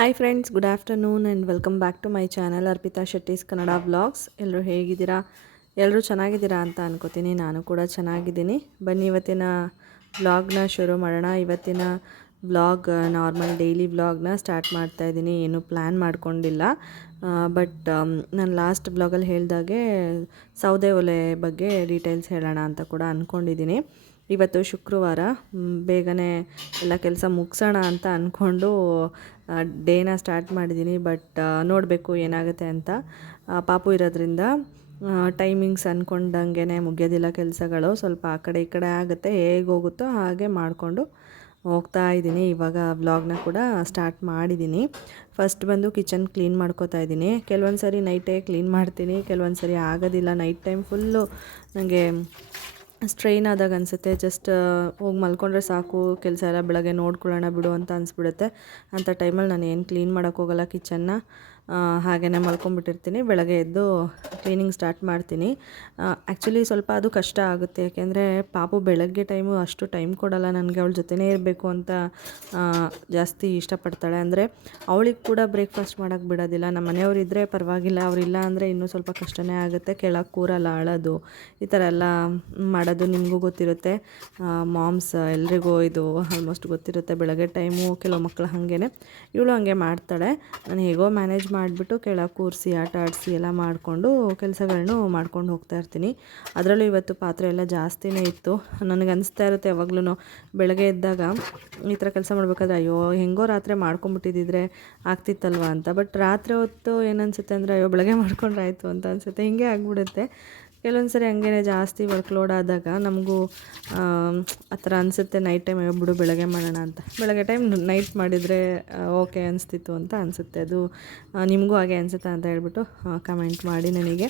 Hi friends, good afternoon and welcome back to my channel Arpita Shetty's Kannada vlogs. ಎಲ್ಲರೂ ಹೇಗಿದ್ದೀರಾ? ಎಲ್ಲರೂ ಚೆನ್ನಾಗಿದ್ದೀರಾ ಅಂತ ಅನ್ಕೋತೀನಿ. ನಾನು ಕೂಡ ಚೆನ್ನಾಗಿದ್ದೀನಿ. ಬನ್ನಿ ಇವತ್ತಿನ ವ್ಲಾಗ್ನ ಶುರು ಮಾಡೋಣ. ಇವತ್ತಿನ ವ್ಲಾಗ್ ನಾರ್ಮಲ್ ಡೈಲಿ ವ್ಲಾಗ್ನ ಸ್ಟಾರ್ಟ್ ಮಾಡ್ತಾಯಿದ್ದೀನಿ. ಏನು ಪ್ಲ್ಯಾನ್ ಮಾಡ್ಕೊಂಡಿಲ್ಲ. ಬಟ್ ನಾನು ಲಾಸ್ಟ್ ವ್ಲಾಗಲ್ಲಿ ಹೇಳಿದಾಗೆ ಸೌದೆ ಒಲೆ ಬಗ್ಗೆ ಡೀಟೇಲ್ಸ್ ಹೇಳೋಣ ಅಂತ ಕೂಡ ಅಂದ್ಕೊಂಡಿದ್ದೀನಿ. ಇವತ್ತು ಶುಕ್ರವಾರ, ಬೇಗನೆ ಎಲ್ಲ ಕೆಲಸ ಮುಗಿಸೋಣ ಅಂತ ಅಂದ್ಕೊಂಡು ಡೇನ ಸ್ಟಾರ್ಟ್ ಮಾಡಿದ್ದೀನಿ. ಬಟ್ ನೋಡಬೇಕು ಏನಾಗುತ್ತೆ ಅಂತ. ಪಾಪು ಇರೋದ್ರಿಂದ ಟೈಮಿಂಗ್ಸ್ ಅಂದ್ಕೊಂಡಂಗೆ ಮುಗಿಯೋದಿಲ್ಲ ಕೆಲಸಗಳು. ಸ್ವಲ್ಪ ಆ ಕಡೆ ಈ ಕಡೆ ಆಗುತ್ತೆ. ಹೇಗೆ ಹೋಗುತ್ತೋ ಹಾಗೆ ಮಾಡಿಕೊಂಡು ಹೋಗ್ತಾ ಇದ್ದೀನಿ. ಇವಾಗ ವ್ಲಾಗ್ನ ಕೂಡ ಸ್ಟಾರ್ಟ್ ಮಾಡಿದ್ದೀನಿ. ಫಸ್ಟ್ ಬಂದು ಕಿಚನ್ ಕ್ಲೀನ್ ಮಾಡ್ಕೋತಾ ಇದ್ದೀನಿ. ಕೆಲವೊಂದು ಸರಿ ನೈಟೇ ಕ್ಲೀನ್ ಮಾಡ್ತೀನಿ, ಕೆಲವೊಂದು ಸರಿ ಆಗೋದಿಲ್ಲ. ನೈಟ್ ಟೈಮ್ ಫುಲ್ಲು ನನಗೆ ಸ್ಟ್ರೈನ್ ಆದಾಗ ಅನಿಸುತ್ತೆ. ಜಸ್ಟ್ ಹೋಗಿ ಮಲ್ಕೊಂಡ್ರೆ ಸಾಕು, ಕೆಲಸ ಎಲ್ಲ ಬೆಳಗ್ಗೆ ನೋಡ್ಕೊಳ್ಳೋಣ ಬಿಡು ಅಂತ ಅನಿಸ್ಬಿಡುತ್ತೆ. ಅಂಥ ಟೈಮಲ್ಲಿ ನಾನು ಏನು ಕ್ಲೀನ್ ಮಾಡೋಕ್ಕೆ ಹೋಗಲ್ಲ ಕಿಚನ್ನ. ಹಾಗೆಯೇ ಮಲ್ಕೊಂಡ್ಬಿಟ್ಟಿರ್ತೀನಿ. ಬೆಳಗ್ಗೆ ಎದ್ದು ಕ್ಲೀನಿಂಗ್ ಸ್ಟಾರ್ಟ್ ಮಾಡ್ತೀನಿ. ಆ್ಯಕ್ಚುಲಿ ಸ್ವಲ್ಪ ಅದು ಕಷ್ಟ ಆಗುತ್ತೆ, ಯಾಕೆಂದರೆ ಪಾಪು ಬೆಳಗ್ಗೆ ಟೈಮು ಅಷ್ಟು ಟೈಮ್ ಕೊಡಲ್ಲ ನನಗೆ. ಅವಳ ಜೊತೆನೇ ಇರಬೇಕು ಅಂತ ಜಾಸ್ತಿ ಇಷ್ಟಪಡ್ತಾಳೆ. ಅಂದರೆ ಅವಳಿಗೆ ಕೂಡ ಬ್ರೇಕ್ಫಾಸ್ಟ್ ಮಾಡೋಕ್ಕೆ ಬಿಡೋದಿಲ್ಲ. ನಮ್ಮ ಮನೆಯವರಿದ್ದರೆ ಪರವಾಗಿಲ್ಲ, ಅವರಿಲ್ಲ ಅಂದರೆ ಇನ್ನೂ ಸ್ವಲ್ಪ ಕಷ್ಟನೇ ಆಗುತ್ತೆ. ಕೆಳಗೆ ಕೂರಲ್ಲ, ಅಳೋದು, ಈ ಥರ ಎಲ್ಲ ಮಾಡೋದು ನಿಮಗೂ ಗೊತ್ತಿರುತ್ತೆ. ಮಾಮ್ಸ್ ಎಲ್ರಿಗೂ ಇದು ಆಲ್ಮೋಸ್ಟ್ ಗೊತ್ತಿರುತ್ತೆ. ಬೆಳಗ್ಗೆ ಟೈಮು ಕೆಲವು ಮಕ್ಕಳು ಹಾಗೇ, ಇವಳು ಹಾಗೆ ಮಾಡ್ತಾಳೆ. ನಾನು ಹೇಗೋ ಮ್ಯಾನೇಜ್ ಮಾಡಿಬಿಟ್ಟು ಕೆಳಗೆ ಕೂರಿಸಿ ಆಟ ಆಡಿಸಿ ಎಲ್ಲ ಮಾಡಿಕೊಂಡು ಕೆಲಸಗಳನ್ನೂ ಮಾಡ್ಕೊಂಡು ಹೋಗ್ತಾ ಇರ್ತೀನಿ. ಅದರಲ್ಲೂ ಇವತ್ತು ಪಾತ್ರೆ ಎಲ್ಲ ಜಾಸ್ತಿನೇ ಇತ್ತು. ನನಗೆ ಅನಿಸ್ತಾ ಇರುತ್ತೆ ಯಾವಾಗ್ಲೂ ಬೆಳಗ್ಗೆ ಎದ್ದಾಗ ಈ ಥರ ಕೆಲಸ ಮಾಡಬೇಕಾದ್ರೆ, ಅಯ್ಯೋ ಹೆಂಗೋ ರಾತ್ರಿ ಮಾಡ್ಕೊಂಬಿಟ್ಟಿದ್ದಿದ್ರೆ ಆಗ್ತಿತ್ತಲ್ವ ಅಂತ. ಬಟ್ ರಾತ್ರಿ ಹೊತ್ತು ಏನನ್ಸುತ್ತೆ ಅಂದರೆ, ಅಯ್ಯೋ ಬೆಳಗ್ಗೆ ಮಾಡ್ಕೊಂಡ್ರೆ ಆಯಿತು ಅಂತ ಅನಿಸುತ್ತೆ. ಹಿಂಗೆ ಆಗಿಬಿಡುತ್ತೆ ಕೆಲವೊಂದು ಸರಿ. ಹಂಗೇ ಜಾಸ್ತಿ ವರ್ಕ್ ಲೋಡ್ ಆದಾಗ ನಮಗೂ ಆ ಥರ ಅನಿಸುತ್ತೆ. ನೈಟ್ ಟೈಮ್ ಬಿಡು ಬೆಳಗ್ಗೆ ಮಾಡೋಣ ಅಂತ. ಬೆಳಗ್ಗೆ ಟೈಮ್ ನೈಟ್ ಮಾಡಿದರೆ ಓಕೆ ಅನಿಸ್ತಿತ್ತು ಅಂತ ಅನಿಸುತ್ತೆ. ಅದು ನಿಮಗೂ ಹಾಗೆ ಅನಿಸುತ್ತಾ ಅಂತ ಹೇಳ್ಬಿಟ್ಟು ಕಮೆಂಟ್ ಮಾಡಿ ನನಗೆ.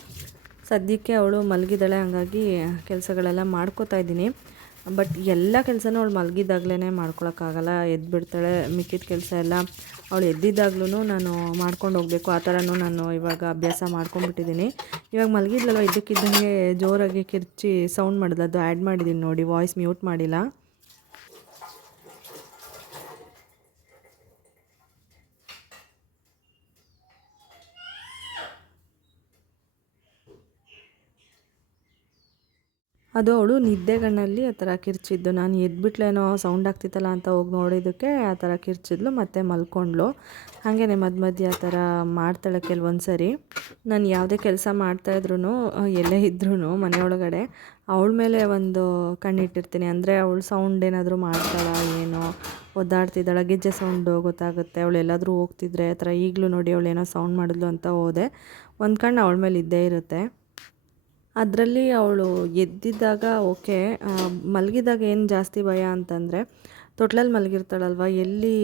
ಸದ್ಯಕ್ಕೆ ಅವಳು ಮಲಗಿದ್ದಾಳೆ, ಹಾಗಾಗಿ ಕೆಲಸಗಳೆಲ್ಲ ಮಾಡ್ಕೋತಾ ಇದ್ದೀನಿ. ಬಟ್ ಎಲ್ಲ ಕೆಲಸನೂ ಅವಳು ಮಲಗಿದಾಗಲೇ ಮಾಡ್ಕೊಳಕ್ಕಾಗಲ್ಲ. ಎದ್ಬಿಡ್ತಾಳೆ. ಮಿಕ್ಕಿದ ಕೆಲಸ ಎಲ್ಲ ಅವಳು ಎದ್ದಿದ್ದಾಗ್ಲೂ ನಾನು ಮಾಡ್ಕೊಂಡು ಹೋಗಬೇಕು. ಆ ಥರನೂ ನಾನು ಇವಾಗ ಅಭ್ಯಾಸ ಮಾಡ್ಕೊಂಡ್ಬಿಟ್ಟಿದ್ದೀನಿ. ಇವಾಗ ಮಲಗಿದ್ಲಲ್ವ, ಇದ್ದಕ್ಕಿದ್ದಂಗೆ ಜೋರಾಗಿ ಕಿರ್ಚಿ ಸೌಂಡ್ ಮಾಡಿದ್ಲು. ಅದು ಆ್ಯಡ್ ಮಾಡಿದ್ದೀನಿ ನೋಡಿ, ವಾಯ್ಸ್ ಮ್ಯೂಟ್ ಮಾಡಿಲ್ಲ. ಅದು ಅವಳು ನಿದ್ದೆಗಣ್ಣಲ್ಲಿ ಆ ಥರ ಕಿರ್ಚಿದ್ದು. ನಾನು ಎದ್ಬಿಟ್ಲೇನೋ ಸೌಂಡ್ ಆಗ್ತಿತ್ತಲ್ಲ ಅಂತ ಹೋಗಿ ನೋಡಿದ್ದಕ್ಕೆ ಆ ಥರ ಕಿರ್ಚಿದ್ಲು, ಮತ್ತು ಮಲ್ಕೊಂಡ್ಳು. ಹಾಗೇ ಮಧ್ಯೆ ಆ ಥರ ಮಾಡ್ತಾಳೆ ಕೆಲವೊಂದು ಸರಿ. ನಾನು ಯಾವುದೇ ಕೆಲಸ ಮಾಡ್ತಾಯಿದ್ರು, ಎಲ್ಲೇ ಇದ್ರೂ ಮನೆಯೊಳಗಡೆ ಅವಳ ಮೇಲೆ ಒಂದು ಕಣ್ಣಿಟ್ಟಿರ್ತೀನಿ. ಅಂದರೆ ಅವಳು ಸೌಂಡ್ ಏನಾದರೂ ಮಾಡ್ತಾಳಾ ಏನೋ, ಒದ್ದಾಡ್ತಿದ್ದಾಳ, ಗೆಜ್ಜೆ ಸೌಂಡು ಗೊತ್ತಾಗುತ್ತೆ. ಅವಳು ಎಲ್ಲಾದರೂ ಹೋಗ್ತಿದ್ರೆ ಆ ಥರ. ಈಗಲೂ ನೋಡಿ ಅವಳೇನೋ ಸೌಂಡ್ ಮಾಡಿದ್ಲು ಅಂತ ಹೋದೆ. ಒಂದು ಕಣ್ಣು ಅವಳ ಮೇಲೆ ಇದ್ದೇ ಇರುತ್ತೆ. ಅದರಲ್ಲಿ ಅವಳು ಎದ್ದಿದ್ದಾಗ ಓಕೆ. ಮಲಗಿದಾಗ ಏನು ಜಾಸ್ತಿ ಭಯ ಅಂತಂದರೆ, ತೊಟ್ಲಲ್ಲಿ ಮಲಗಿರ್ತಾಳಲ್ವ, ಎಲ್ಲಿ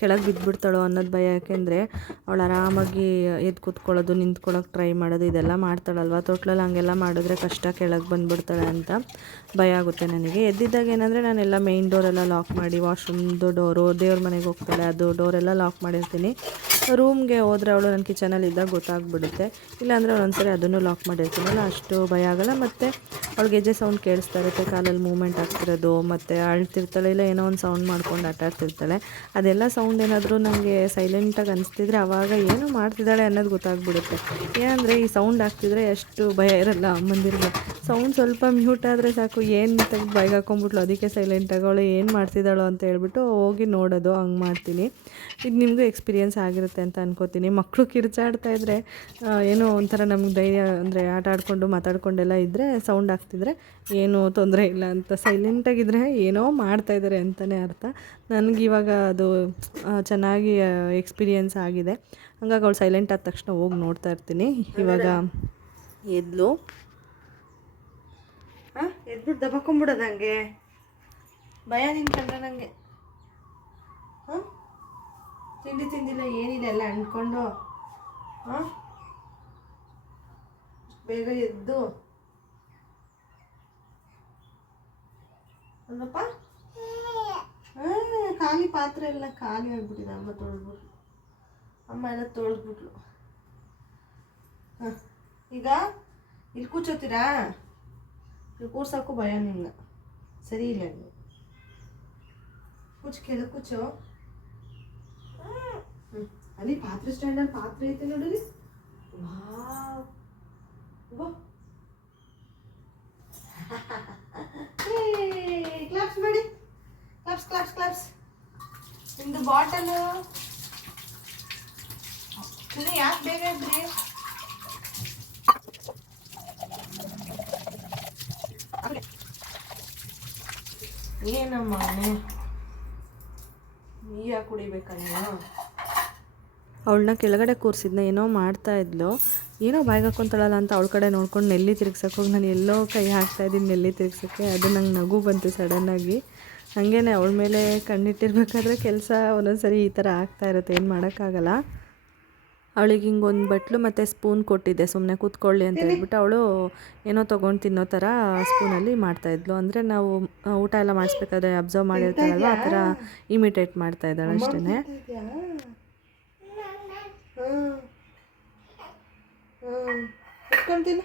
ಕೆಳಗೆ ಬಿದ್ದುಬಿಡ್ತಾಳೋ ಅನ್ನೋದು ಭಯ. ಯಾಕೆಂದರೆ ಅವಳು ಆರಾಮಾಗಿ ಎದ್ದು ಕೂತ್ಕೊಳ್ಳೋದು, ನಿಂತ್ಕೊಳ್ಳೋಕೆ ಟ್ರೈ ಮಾಡೋದು ಇದೆಲ್ಲ ಮಾಡ್ತಾಳಲ್ವ. ತೊಟ್ಲಲ್ಲಿ ಹಂಗೆಲ್ಲ ಮಾಡಿದ್ರೆ ಕಷ್ಟ, ಕೆಳಗೆ ಬಂದುಬಿಡ್ತಾಳೆ ಅಂತ ಭಯ ಆಗುತ್ತೆ ನನಗೆ. ಎದ್ದಿದ್ದಾಗ ಏನಂದರೆ ನಾನೆಲ್ಲ ಮೇಯ್ನ್ ಡೋರೆಲ್ಲ ಲಾಕ್ ಮಾಡಿ, ವಾಶ್ರೂಮ್ದು ಡೋರು, ದೇವ್ರ ಮನೆಗೆ ಹೋಗ್ತಾಳೆ ಅದು ಡೋರೆಲ್ಲ ಲಾಕ್ ಮಾಡಿರ್ತೀನಿ. ರೂಮ್ಗೆ ಹೋದರೆ ಅವಳು ನನ್ನ ಕಿಚನಲ್ಲಿ ಇದ್ದಾಗ ಗೊತ್ತಾಗ್ಬಿಡುತ್ತೆ. ಇಲ್ಲಾಂದರೆ ಒಂದೊಂದ್ಸರಿ ಅದನ್ನು ಲಾಕ್ ಮಾಡಿರ್ತೀನಲ್ಲ, ಅಷ್ಟು ಭಯ ಆಗೋಲ್ಲ. ಮತ್ತು ಅವಳು ಗೆಜ್ಜೆ ಸೌಂಡ್ ಕೇಳಿಸ್ತಾ ಇರುತ್ತೆ, ಕಾಲಲ್ಲಿ ಮೂವ್ಮೆಂಟ್ ಆಗ್ತಿರೋದು, ಮತ್ತು ಅಳ್ತಿರ್ತಾಳೆ, ಇಲ್ಲ ಏನೋ ಒಂದು ಸೌಂಡ್ ಮಾಡ್ಕೊಂಡು ಆಟ ಆಡ್ತಿರ್ತಾಳೆ. ಅದೆಲ್ಲ ಸೌಂಡ್ ಏನಾದರೂ ನನಗೆ ಸೈಲೆಂಟಾಗಿ ಅನಿಸ್ತಿದ್ರೆ ಆವಾಗ ಏನೋ ಮಾಡ್ತಿದ್ದಾಳೆ ಅನ್ನೋದು ಗೊತ್ತಾಗ್ಬಿಡುತ್ತೆ. ಏನಂದರೆ ಈ ಸೌಂಡ್ ಆಗ್ತಿದ್ರೆ ಎಷ್ಟು ಭಯ ಇರಲ್ಲ ಅಮ್ಮಂದಿರಿಗೆ. ಸೌಂಡ್ ಸ್ವಲ್ಪ ಮ್ಯೂಟ್ ಆದರೆ ಸಾಕು, ಏನು ತೆಗೆದು ಬಾಯಿಗೆ ಹಾಕೊಂಡ್ಬಿಟ್ಲು, ಅದಕ್ಕೆ ಸೈಲೆಂಟಾಗಿ ಅವಳು ಏನು ಮಾಡ್ತಿದ್ದಾಳೋ ಅಂತ ಹೇಳ್ಬಿಟ್ಟು ಹೋಗಿ ನೋಡೋದು, ಹಂಗೆ ಮಾಡ್ತೀನಿ. ಇದು ನಿಮಗೂ ಎಕ್ಸ್ಪೀರಿಯೆನ್ಸ್ ಆಗಿರುತ್ತೆ ಅಂತ ಅನ್ಕೋತೀನಿ. ಮಕ್ಕಳು ಕಿರ್ಚಾಡ್ತಾ ಇದ್ದರೆ ಏನೋ ಒಂಥರ ನಮ್ಗೆ ಧೈರ್ಯ, ಅಂದರೆ ಆಟ ಆಡಿಕೊಂಡು ಮಾತಾಡ್ಕೊಂಡೆಲ್ಲ ಇದ್ದರೆ ಸೌಂಡ್ ಆಗ್ತಿದ್ರೆ ಏನೂ ತೊಂದರೆ ಇಲ್ಲ ಅಂತ, ಸೈಲೆಂಟಾಗಿದ್ದರೆ ಏನೋ ಮಾಡ್ತಾಯಿದ್ದಾರೆ ಅಂತಲೇ ಅರ್ಥ. ನನಗಿವಾಗ ಅದು ಚೆನ್ನಾಗಿ ಎಕ್ಸ್ಪೀರಿಯೆನ್ಸ್ ಆಗಿದೆ. ಹಂಗಾಗಿ ಅವಳು ಸೈಲೆಂಟ್ ಆದ ತಕ್ಷಣ ಹೋಗಿ ನೋಡ್ತಾ ಇರ್ತೀನಿ. ಇವಾಗ ಎದ್ಲು, ಎದ್ಬಿಟ್ಟು ದಬಾಕೊಂಬಿಡೋದು. ಹಂಗೆ ಭಯ ನಿಂತ್ಕೊಂಡ್ರೆ ನನಗೆ. ತಿಂಡಿ ತಿಂದಿಲ್ಲ ಏನಿಲ್ಲ, ಎಲ್ಲ ಅಂದ್ಕೊಂಡು ಬೇಗ ಎದ್ದು ಅಲ್ಲಪ್ಪ. ಖಾಲಿ ಪಾತ್ರೆ ಎಲ್ಲ ಖಾಲಿ ಆಗಿಬಿಟ್ಟಿದೆ. ಅಮ್ಮ ತೊಳೆದ್ಬಿಟ್ಲು, ಅಮ್ಮ ಎಲ್ಲ ತೊಳೆದ್ಬಿಟ್ಲು. ಈಗ ಇಲ್ಲಿ ಕೂಚೋತೀರಾ? ಇಲ್ಲಿ ಕೂರ್ಸೋಕ್ಕೂ ಭಯ ನಿಮ್ಗೆ, ಸರಿ ಇಲ್ಲ ನೀವು. ಕೂಚು, ಕೆಳಗೆ ಕೂಚು. ಅಲ್ಲಿ ಪಾತ್ರೆ ಸ್ಟ್ಯಾಂಡಲ್ಲಿ ಪಾತ್ರೆ ಐತೆ ನೋಡಿರಿ. ವಾವ್, ಕ್ಲಾಪ್ಸ್ ಮಾಡಿ, ಕ್ಲಾಪ್ಸ್ ಕ್ಲಾಪ್ಸ್ ಕ್ಲಾಪ್ಸ್. ನಿಮ್ದು ಬಾಟಲು ಯಾಕೆ ಬೇಗ ಇದ್ರಿ? ಏನಮ್ಮ ನೀಯ ಕುಡಿಬೇಕಲ್ಲ. ಅವಳನ್ನ ಕೆಳಗಡೆ ಕೂರಿಸಿದ್ನ ಏನೋ ಮಾಡ್ತಾ ಇದ್ಲು, ಏನೋ ಬಾಯಿಗೆ ಹಾಕ್ಕೊಂತಾಳಲ್ಲ ಅಂತ ಅವಳ ಕಡೆ ನೋಡ್ಕೊಂಡು ನೆಲ್ಲಿ ತಿರ್ಗ್ಸಕ್ಕೆ ಹೋಗಿ ನಾನು ಎಲ್ಲೋ ಕೈ ಹಾಕ್ತಾಯಿದ್ದೀನಿ ನೆಲ್ಲಿ ತಿರ್ಗ್ಸೋಕ್ಕೆ. ಅದು ನಂಗೆ ನಗು ಬಂತು ಸಡನ್ನಾಗಿ. ಹಾಗೇ ಅವಳ ಮೇಲೆ ಕಣ್ಣಿಟ್ಟಿರ್ಬೇಕಾದ್ರೆ ಕೆಲಸ ಒಂದೊಂದ್ಸರಿ ಈ ಥರ ಆಗ್ತಾ ಇರುತ್ತೆ, ಏನು ಮಾಡೋಕ್ಕಾಗಲ್ಲ. ಅವಳಿಗೆ ಹಿಂಗೆ ಒಂದು ಬಟ್ಲು ಮತ್ತು ಸ್ಪೂನ್ ಕೊಟ್ಟಿದ್ದೆ ಸುಮ್ಮನೆ ಕೂತ್ಕೊಳ್ಳಿ ಅಂತ ಹೇಳ್ಬಿಟ್ಟು. ಅವಳು ಏನೋ ತೊಗೊಂಡು ತಿನ್ನೋ ಥರ ಸ್ಪೂನಲ್ಲಿ ಮಾಡ್ತಾಯಿದ್ಲು. ಅಂದರೆ ನಾವು ಊಟ ಎಲ್ಲ ಮಾಡಿಸ್ಬೇಕಾದ್ರೆ ಅಬ್ಸರ್ವ್ ಮಾಡಿರ್ತಾರಲ್ವ, ಆ ಥರ ಇಮಿಟೇಟ್ ಮಾಡ್ತಾಯಿದ್ದಾಳೆ ಅಷ್ಟೇ. ಇಟ್ಕೊಂತೀನಿ.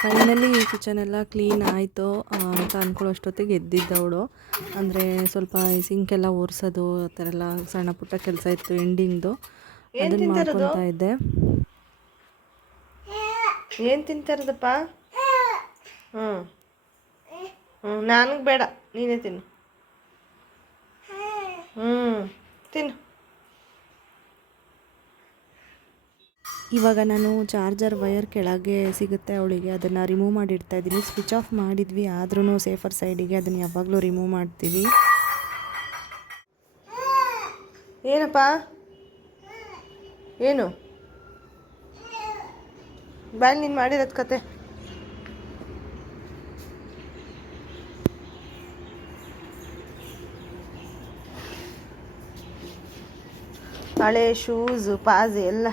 ಫೈನಲಿ ಈ ಕಿಚನ್ ಎಲ್ಲ ಕ್ಲೀನ್ ಆಯಿತು ಅಂತ ಅಂದ್ಕೊಳ್ಳೋಷ್ಟೊತ್ತಿಗೆ ಎದ್ದಿದ್ದವಳು. ಅಂದರೆ ಸ್ವಲ್ಪ ಸಿಂಕೆಲ್ಲ ಒರೆಸೋದು ಆ ಥರ ಎಲ್ಲ ಸಣ್ಣ ಪುಟ್ಟ ಕೆಲಸ ಇತ್ತು ಎಂಡಿಂಗ್ದು, ಅದನ್ನು ಮಾಡ್ಕೊತಾ ಇದ್ದೆ. ಏನು ತಿಂತಾರದಪ್ಪ? ನನಗೆ ಬೇಡ, ನೀನೇ ತಿನ್ನು. ತಿನ್ನು. ಇವಾಗ ನಾನು ಚಾರ್ಜರ್ ವಯರ್ ಕೆಳಗೆ ಸಿಗುತ್ತೆ ಅವಳಿಗೆ, ಅದನ್ನು ರಿಮೂವ್ ಮಾಡಿ ಇಡ್ತಾಯಿದ್ದೀನಿ. ಸ್ವಿಚ್ ಆಫ್ ಮಾಡಿದ್ವಿ, ಆದ್ರೂ ಸೇಫರ್ ಸೈಡಿಗೆ ಅದನ್ನು ಯಾವಾಗಲೂ ರಿಮೂವ್ ಮಾಡ್ತೀವಿ. ಏನಪ್ಪ ಏನು ಬಾಯ್ ನೀನು ಮಾಡಿರೋದು ಕತೆ? ಹಳೆ ಶೂಸು ಪಾಸ್ ಎಲ್ಲ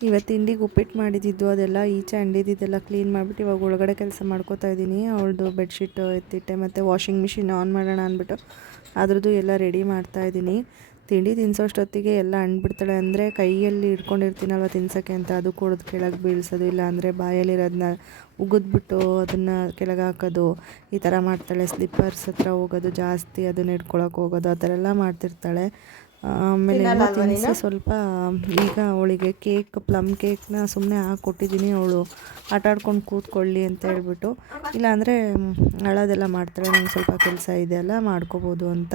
ಇವತ್ತು ತಿಂಡಿಗೆ ಉಪ್ಪಿಟ್ಟು ಮಾಡಿದ್ದು ಅದೆಲ್ಲ ಈಚೆ ಅಂಡಿದ್ದೆಲ್ಲ ಕ್ಲೀನ್ ಮಾಡಿಬಿಟ್ಟು ಇವಾಗ ಒಳಗಡೆ ಕೆಲಸ ಮಾಡ್ಕೋತಾ ಇದ್ದೀನಿ. ಅವಳದು ಬೆಡ್ಶೀಟು ಎತ್ತಿಟ್ಟೆ ಮತ್ತು ವಾಷಿಂಗ್ ಮಿಷಿನ್ ಆನ್ ಮಾಡೋಣ ಅಂದ್ಬಿಟ್ಟು ಅದ್ರದ್ದು ಎಲ್ಲ ರೆಡಿ ಮಾಡ್ತಾಯಿದ್ದೀನಿ. ತಿಂಡಿ ತಿನ್ಸೋಷ್ಟೊತ್ತಿಗೆ ಎಲ್ಲ ಅಂಡ್ಬಿಡ್ತಾಳೆ. ಅಂದರೆ ಕೈಯಲ್ಲಿ ಇಟ್ಕೊಂಡಿರ್ತೀನಲ್ವ ತಿನ್ಸೋಕ್ಕೆ ಅಂತ, ಅದು ಕೊಡೋದು ಕೆಳಗೆ ಬೀಳ್ಸೋದು, ಇಲ್ಲ ಅಂದರೆ ಬಾಯಲ್ಲಿರೋದನ್ನ ಉಗಿದ್ಬಿಟ್ಟು ಅದನ್ನು ಕೆಳಗೆ ಹಾಕೋದು, ಈ ಥರ ಮಾಡ್ತಾಳೆ. ಸ್ಲಿಪ್ಪರ್ಸ್ ಹತ್ರ ಹೋಗೋದು ಜಾಸ್ತಿ, ಅದನ್ನ ಇಟ್ಕೊಳಕ್ಕೆ ಹೋಗೋದು, ಆ ಥರ ಎಲ್ಲ ಮಾಡ್ತಿರ್ತಾಳೆ. ಆಮೇಲೆ ತಿನ್ನಿಸಿ ಸ್ವಲ್ಪ ಈಗ ಅವಳಿಗೆ ಪ್ಲಮ್ ಕೇಕ್ನ ಸುಮ್ಮನೆ ಹಾಕ್ಕೊಟ್ಟಿದ್ದೀನಿ. ಅವಳು ಆಟ ಆಡ್ಕೊಂಡು ಕೂತ್ಕೊಳ್ಳಿ ಅಂತ ಹೇಳ್ಬಿಟ್ಟು, ಇಲ್ಲಾಂದರೆ ಅಳೋದೆಲ್ಲ ಮಾಡ್ತಾಳೆ. ನಂಗೆ ಸ್ವಲ್ಪ ಕೆಲಸ ಇದೆ ಅಲ್ಲ ಮಾಡ್ಕೋಬೋದು ಅಂತ.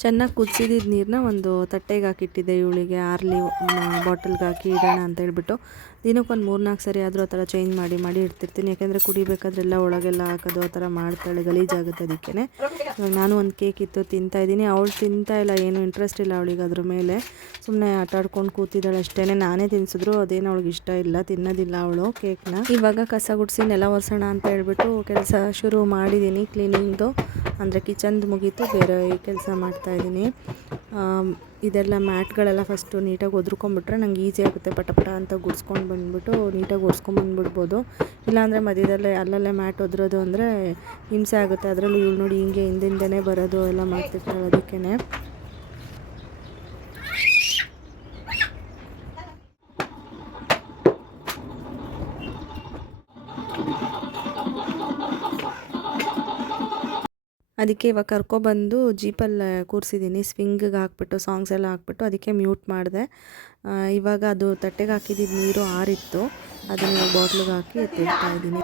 ಚೆನ್ನಾಗಿ ಕುದಿಸಿದ ನೀರನ್ನ ಒಂದು ತಟ್ಟೆಗೆ ಹಾಕಿಟ್ಟಿದ್ದೆ ಇವಳಿಗೆ, ಆರ್ಲಿ ಬಾಟಲ್ಗೆ ಹಾಕಿ ಇಡೋಣ ಅಂತ ಹೇಳ್ಬಿಟ್ಟು. ದಿನಕ್ಕೊಂದು 3-4 ಸರಿ ಆದರೂ ಆ ಥರ ಚೇಂಜ್ ಮಾಡಿ ಇಡ್ತಿರ್ತೀನಿ. ಯಾಕೆಂದರೆ ಕುಡಿಬೇಕಾದ್ರೆಲ್ಲ ಒಳಗೆಲ್ಲ ಹಾಕೋದು ಆ ಥರ ಮಾಡ್ತಾಳೆ, ಗಲೀಜಾಗುತ್ತೆ. ಅದಕ್ಕೆ ಇವಾಗ ನಾನು ಒಂದು ಕೇಕ್ ಇತ್ತು ತಿಂತಾಯಿದ್ದೀನಿ. ಅವಳು ತಿಂತಾಯಿಲ್ಲ, ಏನೂ ಇಂಟ್ರೆಸ್ಟ್ ಇಲ್ಲ ಅವಳಿಗೆ ಅದ್ರ ಮೇಲೆ. ಸುಮ್ಮನೆ ಆಟ ಆಡ್ಕೊಂಡು ಕೂತಿದ್ದಾಳೆ ಅಷ್ಟೇ. ನಾನೇ ತಿನ್ಸಿದ್ರು ಅದೇನು ಅವಳಿಗೆ ಇಷ್ಟ ಇಲ್ಲ, ತಿನ್ನೋದಿಲ್ಲ ಅವಳು ಕೇಕ್ನ. ಇವಾಗ ಕಸ ಗುಡಿಸಿ ನೆಲ ಒರೆಸೋಣ ಅಂತ ಹೇಳ್ಬಿಟ್ಟು ಕೆಲಸ ಶುರು ಮಾಡಿದ್ದೀನಿ. ಕ್ಲೀನಿಂಗ್ದು ಅಂದರೆ ಕಿಚನ್ದು ಮುಗೀತು, ಬೇರೆ ಕೆಲಸ ಮಾಡ್ತಾಯಿದ್ದೀನಿ. ಇದೆಲ್ಲ ಮ್ಯಾಟ್ಗಳೆಲ್ಲ ಫಸ್ಟು ನೀಟಾಗಿ ಒದ್ರುಕೊಂಡ್ಬಿಟ್ರೆ ನಂಗೆ ಈಸಿ ಆಗುತ್ತೆ. ಪಟ ಅಂತ ಗುಡಿಸ್ಕೊಂಡು ಬಂದುಬಿಟ್ಟು ನೀಟಾಗಿ ಒರೆಸ್ಕೊಂಬಂದ್ಬಿಡ್ಬೋದು. ಇಲ್ಲಾಂದರೆ ಮಧ್ಯದಲ್ಲೇ ಅಲ್ಲಲ್ಲೇ ಮ್ಯಾಟ್ ಒದ್ರೋದು ಅಂದರೆ ಹಿಂಸೆ ಆಗುತ್ತೆ. ಅದರಲ್ಲೂ ಇವಳು ನೋಡಿ ಹಿಂಗೆ ಹಿಂದಿಂದನೇ ಬರೋದು ಎಲ್ಲ ಮಾಡ್ತಿರ್ತಾಳೆ. ಅದಕ್ಕೇ ಅದಕ್ಕೆ ಇವಾಗ ಕರ್ಕೊಬಂದು ಜೀಪಲ್ಲಿ ಕೂರಿಸಿದ್ದೀನಿ. ಸ್ವಿಂಗಿಗೆ ಹಾಕ್ಬಿಟ್ಟು ಸಾಂಗ್ಸ್ ಎಲ್ಲ ಹಾಕ್ಬಿಟ್ಟು ಅದಕ್ಕೆ ಮ್ಯೂಟ್ ಮಾಡಿದೆ. ಇವಾಗ ಅದು ತಟ್ಟೆಗೆ ಹಾಕಿದ್ದು ನೀರು ಆರಿತ್ತು, ಅದನ್ನು ಬಾಟ್ಲಿಗೆ ಹಾಕಿ ಎತ್ತಿಡ್ತಾ ಇದ್ದೀನಿ.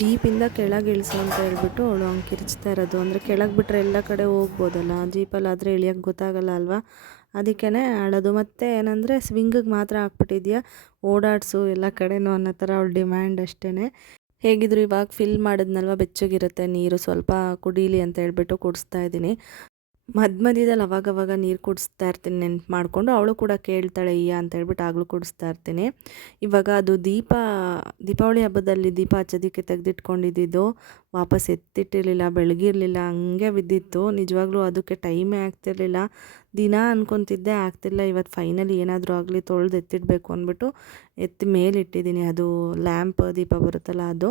ಜೀಪಿಂದ ಕೆಳಗೆ ಇಳಿಸು ಅಂತ ಹೇಳ್ಬಿಟ್ಟು ಅವಳು ಹಂಗೆ ಕಿರ್ಚ್ತಾ ಇರೋದು. ಅಂದರೆ ಕೆಳಗೆ ಬಿಟ್ಟರೆ ಎಲ್ಲ ಕಡೆ ಹೋಗ್ಬೋದಲ್ಲ, ಜೀಪಲ್ಲಾದರೆ ಇಳಿಯೋಕ್ಕೆ ಗೊತ್ತಾಗಲ್ಲ ಅಲ್ವಾ, ಅದಕ್ಕೇ ಅಳೋದು. ಮತ್ತು ಏನಂದರೆ ಸ್ವಿಂಗಿಗೆ ಮಾತ್ರ ಹಾಕ್ಬಿಟ್ಟಿದ್ಯಾ, ಓಡಾಡಿಸು ಎಲ್ಲ ಕಡೆನೂ ಅನ್ನೋ ಥರ ಅವಳು ಡಿಮ್ಯಾಂಡ್ ಅಷ್ಟೇ. ಹೇಗಿದ್ರು ಇವಾಗ ಫಿಲ್ ಮಾಡಿದ್ನಲ್ವ, ಬೆಚ್ಚಗಿರುತ್ತೆ ನೀರು, ಸ್ವಲ್ಪ ಕುಡೀಲಿ ಅಂತ ಹೇಳ್ಬಿಟ್ಟು ಕುಡಿಸ್ತಾ ಇದ್ದೀನಿ. ಮಧ್ಯದಲ್ಲಿ ಅವಾಗವಾಗ ನೀರು ಕುಡಿಸ್ತಾ ಇರ್ತೀನಿ ನೆನ್ಪು ಮಾಡಿಕೊಂಡು. ಅವಳು ಕೂಡ ಕೇಳ್ತಾಳೆ ಈಯ ಅಂತ ಹೇಳ್ಬಿಟ್ಟು ಆಗಲೂ ಕುಡಿಸ್ತಾ ಇರ್ತೀನಿ. ಇವಾಗ ಅದು ದೀಪಾವಳಿ ಹಬ್ಬದಲ್ಲಿ ದೀಪ ಹಚ್ಚೋದಕ್ಕೆ ತೆಗೆದಿಟ್ಕೊಂಡಿದ್ದು ವಾಪಸ್ ಎತ್ತಿಟ್ಟಿರಲಿಲ್ಲ, ಬೆಳಗಿರಲಿಲ್ಲ, ಹಂಗೆ ಬಿದ್ದಿತ್ತು. ನಿಜವಾಗ್ಲೂ ಅದಕ್ಕೆ ಟೈಮೇ ಆಗ್ತಿರ್ಲಿಲ್ಲ. ದಿನ ಅನ್ಕೊತಿದ್ದೆ, ಆಗ್ತಿಲ್ಲ. ಇವತ್ತು ಫೈನಲಿ ಏನಾದರೂ ಆಗಲಿ ತೊಳೆದು ಎತ್ತಿಡಬೇಕು ಅಂದ್ಬಿಟ್ಟು ಎತ್ತಿ ಮೇಲಿಟ್ಟಿದ್ದೀನಿ. ಅದು ಲ್ಯಾಂಪ್ ದೀಪ ಬರುತ್ತಲ್ಲ ಅದು.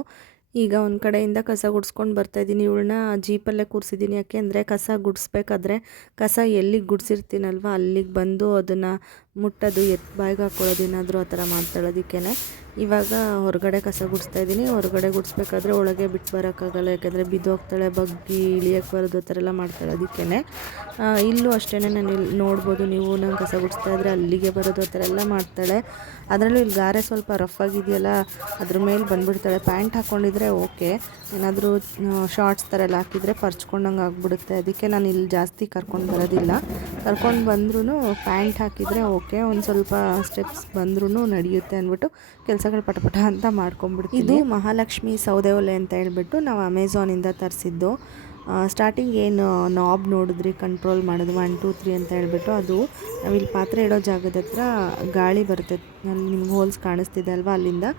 ಈಗ ಒಂದು ಕಡೆಯಿಂದ ಕಸ ಗುಡಿಸ್ಕೊಂಡು ಬರ್ತಾಯಿದ್ದೀನಿ. ಇವಳನ್ನ ಜೀಪಲ್ಲೇ ಕೂರಿಸಿದ್ದೀನಿ. ಯಾಕೆ ಅಂದರೆ ಕಸ ಗುಡಿಸ್ಬೇಕಾದ್ರೆ ಕಸ ಎಲ್ಲಿಗೆ ಗುಡಿಸಿರ್ತೀನಲ್ವ ಅಲ್ಲಿಗೆ ಬಂದು ಅದನ್ನು ಮುಟ್ಟೋದು, ಬಾಯಿಗೆ ಹಾಕ್ಕೊಳ್ಳೋದು, ಏನಾದರೂ ಆ ಥರ ಮಾಡ್ತಾಳೆ. ಅದಕ್ಕೇ ಇವಾಗ ಹೊರಗಡೆ ಕಸ ಗುಡಿಸ್ತಾ ಇದ್ದೀನಿ. ಹೊರಗಡೆ ಗುಡಿಸ್ಬೇಕಾದ್ರೆ ಒಳಗೆ ಬಿಟ್ಟು ಬರೋಕ್ಕಾಗಲ್ಲ, ಯಾಕೆಂದರೆ ಬಿದ್ದೋಗ್ತಾಳೆ, ಬಗ್ಗಿ ಇಳಿಯೋಕ್ಕೆ ಬರೋದು ಆ ಥರ ಎಲ್ಲ ಮಾಡ್ತಾಳೆ. ಅದಕ್ಕೇ ಇಲ್ಲೂ ಅಷ್ಟೇ, ನಾನು ಇಲ್ಲಿ ನೋಡ್ಬೋದು ನೀವು, ನಾನು ಕಸ ಗುಡಿಸ್ತಾ ಇದ್ದರೆ ಅಲ್ಲಿಗೆ ಬರೋದು ಆ ಥರ ಎಲ್ಲ ಮಾಡ್ತಾಳೆ. ಅದರಲ್ಲೂ ಇಲ್ಲಿ ಗಾರೆ ಸ್ವಲ್ಪ ರಫ್ ಆಗಿದೆಯಲ್ಲ, ಅದ್ರ ಮೇಲೆ ಬಂದುಬಿಡ್ತಾಳೆ. ಪ್ಯಾಂಟ್ ಹಾಕ್ಕೊಂಡಿದ್ರೆ ಓಕೆ, ಏನಾದರೂ ಶಾರ್ಟ್ಸ್ ಥರ ಎಲ್ಲ ಹಾಕಿದರೆ ಪರ್ಚ್ಕೊಂಡಂಗೆ ಆಗಿಬಿಡುತ್ತೆ. ಅದಕ್ಕೆ ನಾನು ಇಲ್ಲಿ ಜಾಸ್ತಿ ಕರ್ಕೊಂಡು ಬರೋದಿಲ್ಲ. ಕರ್ಕೊಂಡು ಬಂದ್ರೂ ಪ್ಯಾಂಟ್ ಹಾಕಿದರೆ ಓಕೆ, ಒಂದು ಸ್ವಲ್ಪ ಸ್ಟೆಪ್ಸ್ ಬಂದ್ರೂ ನಡೆಯುತ್ತೆ ಅಂದ್ಬಿಟ್ಟು ಕೆಲಸಗಳು ಪಟಪಟ ಅಂತ ಮಾಡ್ಕೊಂಡ್ಬಿಡ್ತೀನಿ. ಇದು ಮಹಾಲಕ್ಷ್ಮಿ ಸೌದೆ ಒಲೆ ಅಂತ ಹೇಳ್ಬಿಟ್ಟು ನಾವು ಅಮೆಝಾನಿಂದ ತರಿಸಿದ್ದು. ಸ್ಟಾರ್ಟಿಂಗ್ ಏನು ನಾಬ್ ನೋಡಿದ್ರಿ ಕಂಟ್ರೋಲ್ ಮಾಡೋದು 1 2 3 ಅಂತ ಹೇಳ್ಬಿಟ್ಟು, ಅದು ನಾವಿಲ್ಲಿ ಪಾತ್ರೆ ಇಡೋ ಜಾಗದ ಹತ್ರ ಗಾಳಿ ಬರುತ್ತೆ, ನಿಮ್ಗೆ ಹೋಲ್ಸ್ ಕಾಣಿಸ್ತಿದೆ ಅಲ್ವಾ, ಅಲ್ಲಿಂದ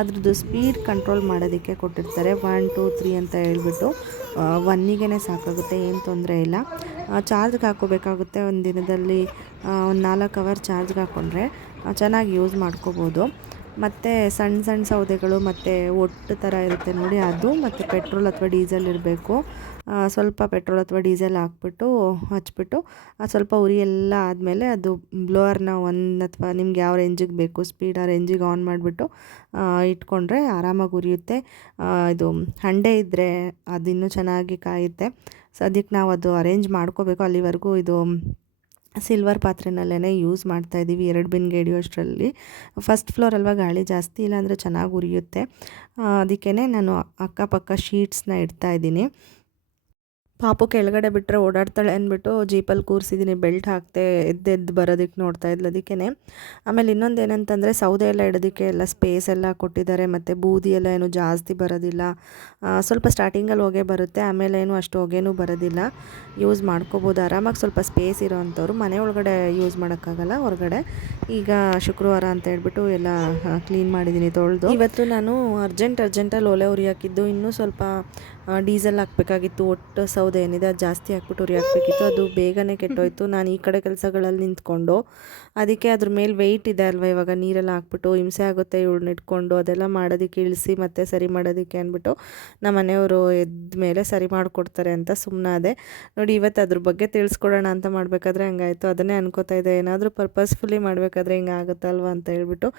ಅದ್ರದ್ದು ಸ್ಪೀಡ್ ಕಂಟ್ರೋಲ್ ಮಾಡೋದಕ್ಕೆ ಕೊಟ್ಟಿರ್ತಾರೆ. 1 2 3 ಅಂತ ಹೇಳ್ಬಿಟ್ಟು 1ಗೆ ಸಾಕಾಗುತ್ತೆ, ಏನು ತೊಂದರೆ ಇಲ್ಲ. ಚಾರ್ಜ್ಗೆ ಹಾಕೋಬೇಕಾಗುತ್ತೆ. ಒಂದು ದಿನದಲ್ಲಿ ಒಂದು 4 ಅವರ್ ಚಾರ್ಜ್ಗೆ ಹಾಕ್ಕೊಂಡ್ರೆ ಚೆನ್ನಾಗಿ ಯೂಸ್ ಮಾಡ್ಕೋಬೋದು. ಮತ್ತು ಸಣ್ಣ ಸಣ್ಣ ಸೌದೆಗಳು ಮತ್ತು ಒಟ್ಟು ಥರ ಇರುತ್ತೆ ನೋಡಿ, ಅದು ಮತ್ತು ಪೆಟ್ರೋಲ್ ಅಥವಾ ಡೀಸೆಲ್ ಇರಬೇಕು. ಸ್ವಲ್ಪ ಪೆಟ್ರೋಲ್ ಅಥವಾ ಡೀಸೆಲ್ ಹಾಕ್ಬಿಟ್ಟು ಹಚ್ಬಿಟ್ಟು ಸ್ವಲ್ಪ ಉರಿ ಎಲ್ಲ ಆದಮೇಲೆ ಅದು ಬ್ಲೋವರ್ನ 1 ಅಥವಾ ನಿಮ್ಗೆ ಯಾವ ರೇಂಜಿಗೆ ಬೇಕು ಸ್ಪೀಡ್, ಆ ರೇಂಜಿಗೆ ಆನ್ ಮಾಡಿಬಿಟ್ಟು ಇಟ್ಕೊಂಡ್ರೆ ಆರಾಮಾಗಿ ಉರಿಯುತ್ತೆ. ಇದು ಹಂಡೆ ಇದ್ದರೆ ಅದಿನ್ನೂ ಚೆನ್ನಾಗಿ ಕಾಯುತ್ತೆ. ಸದ್ಯಕ್ಕೆ ನಾವು ಅದು ಅರೇಂಜ್ ಮಾಡ್ಕೋಬೇಕು. ಅಲ್ಲಿವರೆಗೂ ಇದು ಸಿಲ್ವರ್ ಪಾತ್ರೆನಲ್ಲೇ ಯೂಸ್ ಮಾಡ್ತಾಯಿದ್ದೀವಿ. 2 ಬಿನ್ಗೆ ಹಿಡಿಯೋಷ್ಟರಲ್ಲಿ. ಫಸ್ಟ್ ಫ್ಲೋರ್ ಅಲ್ವಾ, ಗಾಳಿ ಜಾಸ್ತಿ ಇಲ್ಲ ಅಂದರೆ ಚೆನ್ನಾಗಿ ಉರಿಯುತ್ತೆ. ಅದಕ್ಕೇ ನಾನು ಅಕ್ಕಪಕ್ಕ ಶೀಟ್ಸ್ನ ಇಡ್ತಾಯಿದ್ದೀನಿ. ಪಾಪು ಕೆಳಗಡೆ ಬಿಟ್ಟರೆ ಓಡಾಡ್ತಾಳೆ ಅಂದ್ಬಿಟ್ಟು ಜೀಪಲ್ಲಿ ಕೂರಿಸಿದ್ದೀನಿ. ಬೆಲ್ಟ್ ಹಾಕ್ತೆ ಎದ್ದೆದ್ದು ಬರೋದಕ್ಕೆ ನೋಡ್ತಾ ಇದ್ಲು. ಅದಕ್ಕೇ ಆಮೇಲೆ ಇನ್ನೊಂದು ಏನಂತಂದರೆ ಸೌದೆ ಎಲ್ಲ ಇಡೋದಕ್ಕೆ ಎಲ್ಲ ಸ್ಪೇಸ್ ಎಲ್ಲ ಕೊಟ್ಟಿದ್ದಾರೆ, ಮತ್ತು ಬೂದಿ ಎಲ್ಲ ಏನು ಜಾಸ್ತಿ ಬರೋದಿಲ್ಲ. ಸ್ವಲ್ಪ ಸ್ಟಾರ್ಟಿಂಗಲ್ಲಿ ಹೊಗೆ ಬರುತ್ತೆ, ಆಮೇಲೆ ಏನು ಅಷ್ಟು ಹೊಗೆನೂ ಬರೋದಿಲ್ಲ. ಯೂಸ್ ಮಾಡ್ಕೋಬೋದು ಆರಾಮಾಗಿ. ಸ್ವಲ್ಪ ಸ್ಪೇಸ್ ಇರೋ ಅಂಥವ್ರು ಮನೆ ಒಳಗಡೆ ಯೂಸ್ ಮಾಡೋಕ್ಕಾಗಲ್ಲ, ಹೊರಗಡೆ. ಈಗ ಶುಕ್ರವಾರ ಅಂತ ಹೇಳ್ಬಿಟ್ಟು ಎಲ್ಲ ಕ್ಲೀನ್ ಮಾಡಿದ್ದೀನಿ, ತೊಳೆದು. ಇವತ್ತು ನಾನು ಅರ್ಜೆಂಟಲ್ಲಿ ಒಲೆ ಉರಿ ಹಾಕಿದ್ದು. ಇನ್ನೂ ಸ್ವಲ್ಪ ಡೀಸೆಲ್ ಹಾಕಬೇಕಾಗಿತ್ತು. ಒಟ್ಟು ಸೌದೆ ಏನಿದೆ ಅದು ಜಾಸ್ತಿ ಹಾಕ್ಬಿಟ್ಟು ಉರಿ ಹಾಕಬೇಕಿತ್ತು. ಅದು ಬೇಗನೆ ಕೆಟ್ಟೋಯ್ತು. ನಾನು ಈ ಕಡೆ ಕೆಲಸಗಳಲ್ಲಿ ನಿಂತ್ಕೊಂಡು, ಅದಕ್ಕೆ ಅದ್ರ ಮೇಲೆ ವೆಯ್ಟ್ ಇದೆ ಅಲ್ವ, ಇವಾಗ ನೀರೆಲ್ಲ ಹಾಕ್ಬಿಟ್ಟು ಹಿಂಸೆ ಆಗುತ್ತೆ ಇವಳನ್ನ ಇಟ್ಕೊಂಡು ಅದೆಲ್ಲ ಮಾಡೋದಕ್ಕೆ, ಇಳಿಸಿ ಮತ್ತೆ ಸರಿ ಮಾಡೋದಕ್ಕೆ ಅಂದ್ಬಿಟ್ಟು ನಮ್ಮ ಮನೆಯವರು ಎದ್ದ ಮೇಲೆ ಸರಿ ಮಾಡಿಕೊಡ್ತಾರೆ ಅಂತ ಸುಮ್ಮನಾದೆ. ನೋಡಿ, ಇವತ್ತು ಅದ್ರ ಬಗ್ಗೆ ತಿಳಿಸ್ಕೊಡೋಣ ಅಂತ ಮಾಡಬೇಕಾದ್ರೆ ಹಂಗಾಯಿತು. ಅದನ್ನೇ ಅನ್ಕೋತಾ ಇದೆ, ಏನಾದರೂ ಪರ್ಪಸ್ಫುಲಿ ಮಾಡಬೇಕಾದ್ರೆ ಹಿಂಗೆ ಆಗುತ್ತಲ್ವ ಅಂತ ಹೇಳ್ಬಿಟ್ಟು.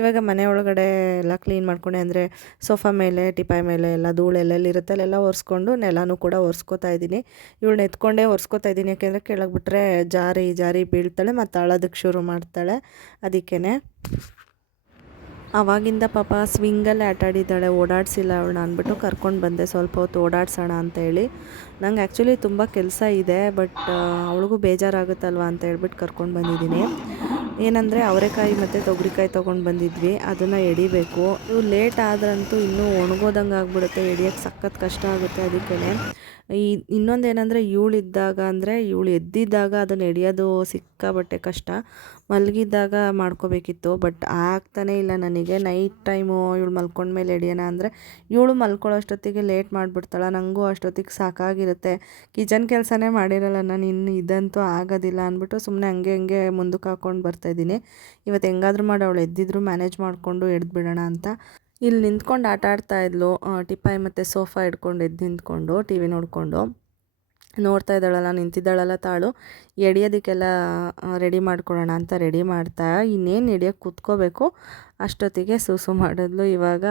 ಇವಾಗ ಮನೆ ಒಳಗಡೆ ಎಲ್ಲ ಕ್ಲೀನ್ ಮಾಡ್ಕೊಂಡೆ, ಅಂದರೆ ಸೋಫಾ ಮೇಲೆ, ಟಿಪಾಯ್ ಮೇಲೆ ಎಲ್ಲ ಧೂಳು ಎಲ್ಲೆಲ್ಲಿರುತ್ತೆ ಅಲ್ಲೆಲ್ಲ ಒರೆಸ್ಕೊಂಡು ನೆಲನೂ ಕೂಡ ಒರೆಸ್ಕೊತಾ ಇದ್ದೀನಿ. ಇವಳನ್ನ ಎತ್ಕೊಂಡೇ ಒರೆಸ್ಕೊತಾ ಇದ್ದೀನಿ, ಯಾಕೆಂದರೆ ಕೆಳಗೆ ಬಿಟ್ಟರೆ ಜಾರಿ ಬೀಳ್ತಾಳೆ ಮತ್ತು ಅಳೋದಕ್ಕೆ ಶುರು ಮಾಡ್ತಾಳೆ. ಅದಕ್ಕೇ ಆವಾಗಿಂದ ಪಾಪ ಸ್ವಿಂಗಲ್ಲೇ ಆಟಾಡಿದ್ದಾಳೆ, ಓಡಾಡಿಸಿಲ್ಲ ಅವಳನ್ನ ಅಂದ್ಬಿಟ್ಟು ಕರ್ಕೊಂಡು ಬಂದೆ ಸ್ವಲ್ಪ ಹೊತ್ತು ಓಡಾಡ್ಸೋಣ ಅಂತೇಳಿ. ನಂಗೆ ಆ್ಯಕ್ಚುಲಿ ತುಂಬ ಕೆಲಸ ಇದೆ, ಬಟ್ ಅವಳಿಗೂ ಬೇಜಾರಾಗುತ್ತಲ್ವ ಅಂತ ಹೇಳ್ಬಿಟ್ಟು ಕರ್ಕೊಂಡು ಬಂದಿದ್ದೀನಿ. ಏನಂದರೆ ಅವರೆಕಾಯಿ ಮತ್ತು ತೊಗರಿಕಾಯಿ ತೊಗೊಂಡು ಬಂದಿದ್ವಿ, ಅದನ್ನು ಎಡಿಬೇಕು. ಇವು ಲೇಟ್ ಆದ್ರಂತೂ ಇನ್ನೂ ಒಣಗೋದಂಗೆ ಆಗಿಬಿಡುತ್ತೆ, ಎಡಿಯೋಕ್ಕೆ ಸಖತ್ ಕಷ್ಟ ಆಗುತ್ತೆ. ಅದಕ್ಕೇ ಇನ್ನೊಂದೇನೆಂದರೆ ಇವಳಿದ್ದಾಗ, ಅಂದರೆ ಇವಳು ಎದ್ದಿದ್ದಾಗ ಅದನ್ನು ಎಡಿಯೋದು ಸಿಕ್ಕಾಬಟ್ಟೆ ಕಷ್ಟ. ಮಲಗಿದ್ದಾಗ ಮಾಡ್ಕೋಬೇಕಿತ್ತು, ಬಟ್ ಆಗ್ತಾನೇ ಇಲ್ಲ ನನಗೆ. ನೈಟ್ ಟೈಮು ಇವಳು ಮಲ್ಕೊಂಡ್ಮೇಲೆ ಎಡಿಯೋಣ ಅಂದರೆ ಇವಳು ಮಲ್ಕೊಳ್ಳೋ ಅಷ್ಟೊತ್ತಿಗೆ ಲೇಟ್ ಮಾಡಿಬಿಡ್ತಾಳೆ. ನನಗೂ ಅಷ್ಟೊತ್ತಿಗೆ ಸಾಕಾಗಿರುತ್ತೆ. ಕಿಚನ್ ಕೆಲಸನೇ ಮಾಡಿರಲ್ಲ ನಾನು, ಇನ್ನು ಇದಂತೂ ಆಗೋದಿಲ್ಲ ಅಂದ್ಬಿಟ್ಟು ಸುಮ್ಮನೆ ಹಂಗೆ ಮುಂದಕ್ಕೆ ಹಾಕ್ಕೊಂಡು ಬರ್ತಾಯಿದ್ದೀನಿ. ಇವತ್ತು ಹೆಂಗಾದ್ರೂ ಮಾಡಿ ಅವಳು ಎದ್ದಿದ್ರು ಮ್ಯಾನೇಜ್ ಮಾಡಿಕೊಂಡು ಎಡ್ದುಬಿಡೋಣ ಅಂತ. ಇಲ್ಲಿ ನಿಂತ್ಕೊಂಡು ಆಟ ಆಡ್ತಾಯಿದ್ಲು, ಟಿಪಾಯ್ ಮತ್ತು ಸೋಫಾ ಹಿಡ್ಕೊಂಡು ಎದ್ದು ನಿಂತ್ಕೊಂಡು ಟಿ ವಿ ನೋಡಿಕೊಂಡು. ನೋಡ್ತಾ ಇದ್ದಾಳಲ್ಲ, ನಿಂತಿದ್ದಾಳಲ್ಲ ತಾಳು, ಎಡಿಯೋದಕ್ಕೆಲ್ಲ ರೆಡಿ ಮಾಡ್ಕೊಳ್ಳೋಣ ಅಂತ ರೆಡಿ ಮಾಡ್ತಾ, ಇನ್ನೇನು ಎಡಿಯೋಕ್ಕೆ ಕೂತ್ಕೋಬೇಕು ಅಷ್ಟೊತ್ತಿಗೆ ಸೂಸು ಮಾಡಿದ್ಲು. ಇವಾಗ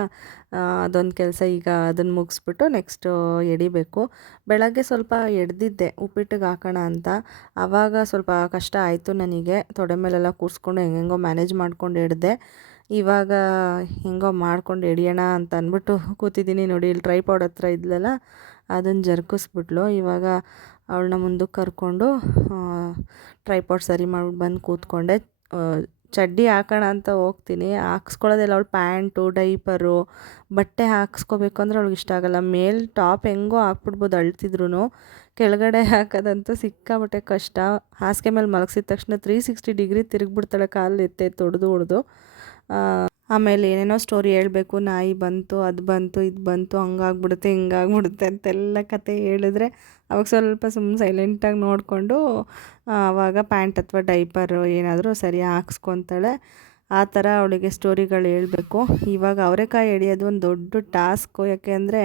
ಅದೊಂದು ಕೆಲಸ, ಈಗ ಅದನ್ನು ಮುಗಿಸ್ಬಿಟ್ಟು ನೆಕ್ಸ್ಟು ಎಡಿಬೇಕು. ಬೆಳಗ್ಗೆ ಸ್ವಲ್ಪ ಎಡ್ದಿದ್ದೆ ಉಪ್ಪಿಟ್ಟಿಗೆ ಹಾಕೋಣ ಅಂತ, ಆವಾಗ ಸ್ವಲ್ಪ ಕಷ್ಟ ಆಯಿತು ನನಗೆ. ತೊಡೆ ಮೇಲೆಲ್ಲ ಕೂರಿಸ್ಕೊಂಡು ಹೆಂಗೆಂಗೋ ಮ್ಯಾನೇಜ್ ಮಾಡ್ಕೊಂಡು ಎಡ್ದೆ. ಇವಾಗ ಹೆಂಗೋ ಮಾಡ್ಕೊಂಡು ಎಡಿಯೋಣ ಅಂತ ಅಂದ್ಬಿಟ್ಟು ಕೂತಿದ್ದೀನಿ. ನೋಡಿ, ಇಲ್ಲಿ ಟ್ರೈಪಾಡ್ ಹತ್ರ ಇದ್ಲಲ್ಲ, ಅದನ್ನು ಜರ್ಕಿಸ್ಬಿಟ್ಲು. ಇವಾಗ ಅವಳನ್ನ ಮುಂದಕ್ಕೆ ಕರ್ಕೊಂಡು ಟ್ರೈಪಾಡ್ ಸರಿ ಮಾಡ್ಬಿಟ್ಟು ಬಂದು ಕೂತ್ಕೊಂಡೆ. ಚಡ್ಡಿ ಹಾಕೋಣ ಅಂತ ಹೋಗ್ತೀನಿ, ಹಾಕ್ಸ್ಕೊಳ್ಳೋದೆಲ್ಲ ಅವಳು ಪ್ಯಾಂಟು ಡೈಪರು ಬಟ್ಟೆ ಹಾಕ್ಸ್ಕೋಬೇಕು ಅಂದರೆ ಅವಳಿಗೆ ಇಷ್ಟ ಆಗೋಲ್ಲ. ಮೇಲೆ ಟಾಪ್ ಹೆಂಗೋ ಹಾಕ್ಬಿಡ್ಬೋದು ಅಳ್ತಿದ್ರು, ಕೆಳಗಡೆ ಹಾಕೋದಂತೂ ಸಿಕ್ಕಾಬಟ್ಟೆ ಕಷ್ಟ. ಹಾಸಿಗೆ ಮೇಲೆ ಮಲಗಿಸಿದ ತಕ್ಷಣ 360 ಡಿಗ್ರಿ ತಿರುಗಿಬಿಡ್ತಾಳೆ, ಕಾಲು ಎತ್ತೆ ಹೊಡೆದು ಹೊಡೆದು. ಆಮೇಲೆ ಏನೇನೋ ಸ್ಟೋರಿ ಹೇಳಬೇಕು, ನಾಯಿ ಬಂತು, ಅದು ಬಂತು, ಇದು ಬಂತು, ಹಂಗಾಗ್ಬಿಡುತ್ತೆ ಹಿಂಗಾಗ್ಬಿಡುತ್ತೆ ಅಂತೆಲ್ಲ ಕತೆ ಹೇಳಿದ್ರೆ ಅವಾಗ ಸ್ವಲ್ಪ ಸೈಲೆಂಟಾಗಿ ನೋಡಿಕೊಂಡು ಆವಾಗ ಪ್ಯಾಂಟ್ ಅಥವಾ ಡೈಪರು ಏನಾದರೂ ಸರಿ ಹಾಕ್ಸ್ಕೊತಾಳೆ. ಆ ಥರ ಅವಳಿಗೆ ಸ್ಟೋರಿಗಳು ಹೇಳಬೇಕು. ಇವಾಗ ಅವರೆಕಾಯಿ ಎಡಿಯೋದು ಒಂದು ದೊಡ್ಡ ಟಾಸ್ಕು, ಯಾಕೆ ಅಂದರೆ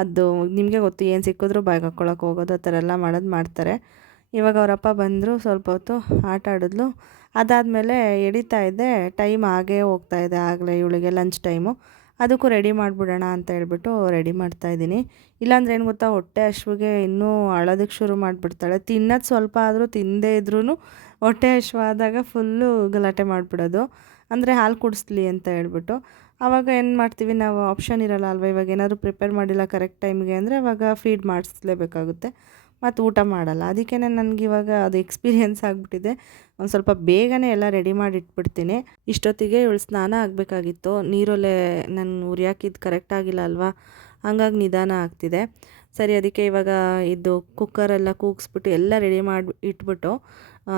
ಅದು ನಿಮಗೆ ಗೊತ್ತು, ಏನು ಸಿಕ್ಕಿದ್ರೂ ಬಾಯಿಗೆ ಹಾಕ್ಕೊಳಕ್ಕೆ ಹೋಗೋದು ಆ ಥರ ಎಲ್ಲ ಮಾಡ್ತಾರೆ. ಇವಾಗ ಅವರಪ್ಪ ಬಂದರು, ಸ್ವಲ್ಪ ಹೊತ್ತು ಆಟ ಆಡಿದ್ಲು. ಅದಾದಮೇಲೆ ಎಡಿತಾ ಇದ್ದೆ, ಟೈಮ್ ಆಗೇ ಹೋಗ್ತಾಯಿದೆ, ಆಗಲೇ ಇವಳಿಗೆ ಲಂಚ್ ಟೈಮು. ಅದಕ್ಕೂ ರೆಡಿ ಮಾಡಿಬಿಡೋಣ ಅಂತ ಹೇಳ್ಬಿಟ್ಟು ರೆಡಿ ಮಾಡ್ತಾಯಿದ್ದೀನಿ. ಇಲ್ಲಾಂದ್ರೆ ಏನು ಗೊತ್ತಾ, ಹೊಟ್ಟೆ ಹಶ್ವಿಗೆ ಇನ್ನೂ ಅಳೋದಕ್ಕೆ ಶುರು ಮಾಡಿಬಿಡ್ತಾಳೆ. ತಿನ್ನೋದು ಸ್ವಲ್ಪ ಆದರೂ ತಿನ್ನದೇ ಇದ್ರೂ ಹೊಟ್ಟೆ ಹಶ್ವಾದಾಗ ಫುಲ್ಲು ಗಲಾಟೆ ಮಾಡಿಬಿಡೋದು. ಅಂದರೆ ಹಾಲು ಕುಡಿಸ್ಲಿ ಅಂತ ಹೇಳ್ಬಿಟ್ಟು. ಆವಾಗ ಏನು ಮಾಡ್ತೀವಿ ನಾವು, ಆಪ್ಷನ್ ಇರೋಲ್ಲ ಅಲ್ವ. ಇವಾಗ ಏನಾದರೂ ಪ್ರಿಪೇರ್ ಮಾಡಿಲ್ಲ ಕರೆಕ್ಟ್ ಟೈಮ್ಗೆ ಅಂದರೆ ಅವಾಗ ಫೀಡ್ ಮಾಡಿಸ್ಲೇಬೇಕಾಗುತ್ತೆ, ಮತ್ತು ಊಟ ಮಾಡಲ್ಲ. ಅದಕ್ಕೇ ನನಗೆ ಇವಾಗ ಅದು ಎಕ್ಸ್ಪೀರಿಯೆನ್ಸ್ ಆಗಿಬಿಟ್ಟಿದೆ. ಒಂದು ಸ್ವಲ್ಪ ಬೇಗನೆ ಎಲ್ಲ ರೆಡಿ ಮಾಡಿ ಇಟ್ಬಿಡ್ತೀನಿ. ಇಷ್ಟೊತ್ತಿಗೆ ಇವಳು ಸ್ನಾನ ಆಗಬೇಕಾಗಿತ್ತು, ನೀರೊಲೆ ನಾನು ಉರಿಯಾಕಿದ್ದು ಕರೆಕ್ಟ್ ಆಗಿಲ್ಲ ಅಲ್ವಾ, ಹಂಗಾಗಿ ನಿಧಾನ ಆಗ್ತಿದೆ. ಸರಿ, ಅದಕ್ಕೆ ಇವಾಗ ಇದು ಕುಕ್ಕರೆಲ್ಲ ಕೂಗಿಸ್ಬಿಟ್ಟು ಎಲ್ಲ ರೆಡಿ ಮಾಡಿ ಇಟ್ಬಿಟ್ಟು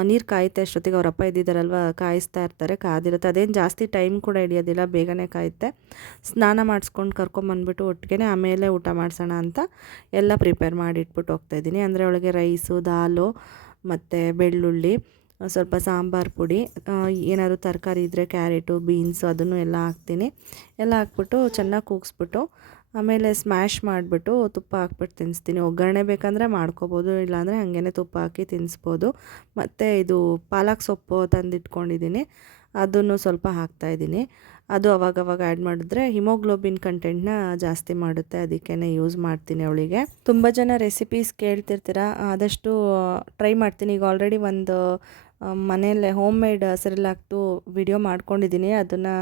ನೀರು ಕಾಯುತ್ತೆ. ಅಷ್ಟೊತ್ತಿಗೆ ಅವರಪ್ಪ ಇದ್ದಿದ್ದಾರಲ್ವ, ಕಾಯಿಸ್ತಾ ಇರ್ತಾರೆ, ಕಾದಿರುತ್ತೆ. ಅದೇನು ಜಾಸ್ತಿ ಟೈಮ್ ಕೂಡ ಹಿಡಿಯೋದಿಲ್ಲ, ಬೇಗನೆ ಕಾಯುತ್ತೆ. ಸ್ನಾನ ಮಾಡಿಸ್ಕೊಂಡು ಕರ್ಕೊಂಬಂದ್ಬಿಟ್ಟು ಒಟ್ಟಿಗೆ ಆಮೇಲೆ ಊಟ ಮಾಡಿಸೋಣ ಅಂತ ಎಲ್ಲ ಪ್ರಿಪೇರ್ ಮಾಡಿ ಇಟ್ಬಿಟ್ಟು ಹೋಗ್ತಾಯಿದ್ದೀನಿ. ಅಂದರೆ ಅವಳಿಗೆ ರೈಸು, ದಾಲು ಮತ್ತು ಬೆಳ್ಳುಳ್ಳಿ, ಸ್ವಲ್ಪ ಸಾಂಬಾರು ಪುಡಿ, ಏನಾದರೂ ತರಕಾರಿ ಇದ್ದರೆ ಕ್ಯಾರೆಟು, ಬೀನ್ಸು ಅದನ್ನು ಎಲ್ಲ ಹಾಕ್ತೀನಿ. ಎಲ್ಲ ಹಾಕ್ಬಿಟ್ಟು ಚೆನ್ನಾಗಿ ಕೂಗಿಸ್ಬಿಟ್ಟು ಆಮೇಲೆ ಸ್ಮ್ಯಾಶ್ ಮಾಡಿಬಿಟ್ಟು ತುಪ್ಪ ಹಾಕ್ಬಿಟ್ಟು ತಿನ್ನಿಸ್ತೀನಿ. ಒಗ್ಗರಣೆ ಬೇಕಂದರೆ ಮಾಡ್ಕೊಬೋದು, ಇಲ್ಲಾಂದರೆ ಹಾಗೇ ತುಪ್ಪ ಹಾಕಿ ತಿನ್ನಿಸ್ಬೋದು. ಮತ್ತು ಇದು ಪಾಲಕ್ ಸೊಪ್ಪು ತಂದಿಟ್ಕೊಂಡಿದ್ದೀನಿ, ಅದನ್ನು ಸ್ವಲ್ಪ ಹಾಕ್ತಾಯಿದ್ದೀನಿ. ಅದು ಅವಾಗವಾಗ ಆ್ಯಡ್ ಮಾಡಿದ್ರೆ ಹಿಮೋಗ್ಲೋಬಿನ್ ಕಂಟೆಂಟ್ನ ಜಾಸ್ತಿ ಮಾಡುತ್ತೆ, ಅದಕ್ಕೇ ಯೂಸ್ ಮಾಡ್ತೀನಿ ಅವಳಿಗೆ. ತುಂಬ ಜನ ರೆಸಿಪೀಸ್ ಕೇಳ್ತಿರ್ತೀರ, ಆದಷ್ಟು ಟ್ರೈ ಮಾಡ್ತೀನಿ. ಈಗ ಆಲ್ರೆಡಿ ಒಂದು ಮನೆಯಲ್ಲೇ ಹೋಮ್ ಮೇಡ್ ಸೆರೆಲಾಕ್ದು ವಿಡಿಯೋ ಮಾಡ್ಕೊಂಡಿದ್ದೀನಿ, ಅದನ್ನು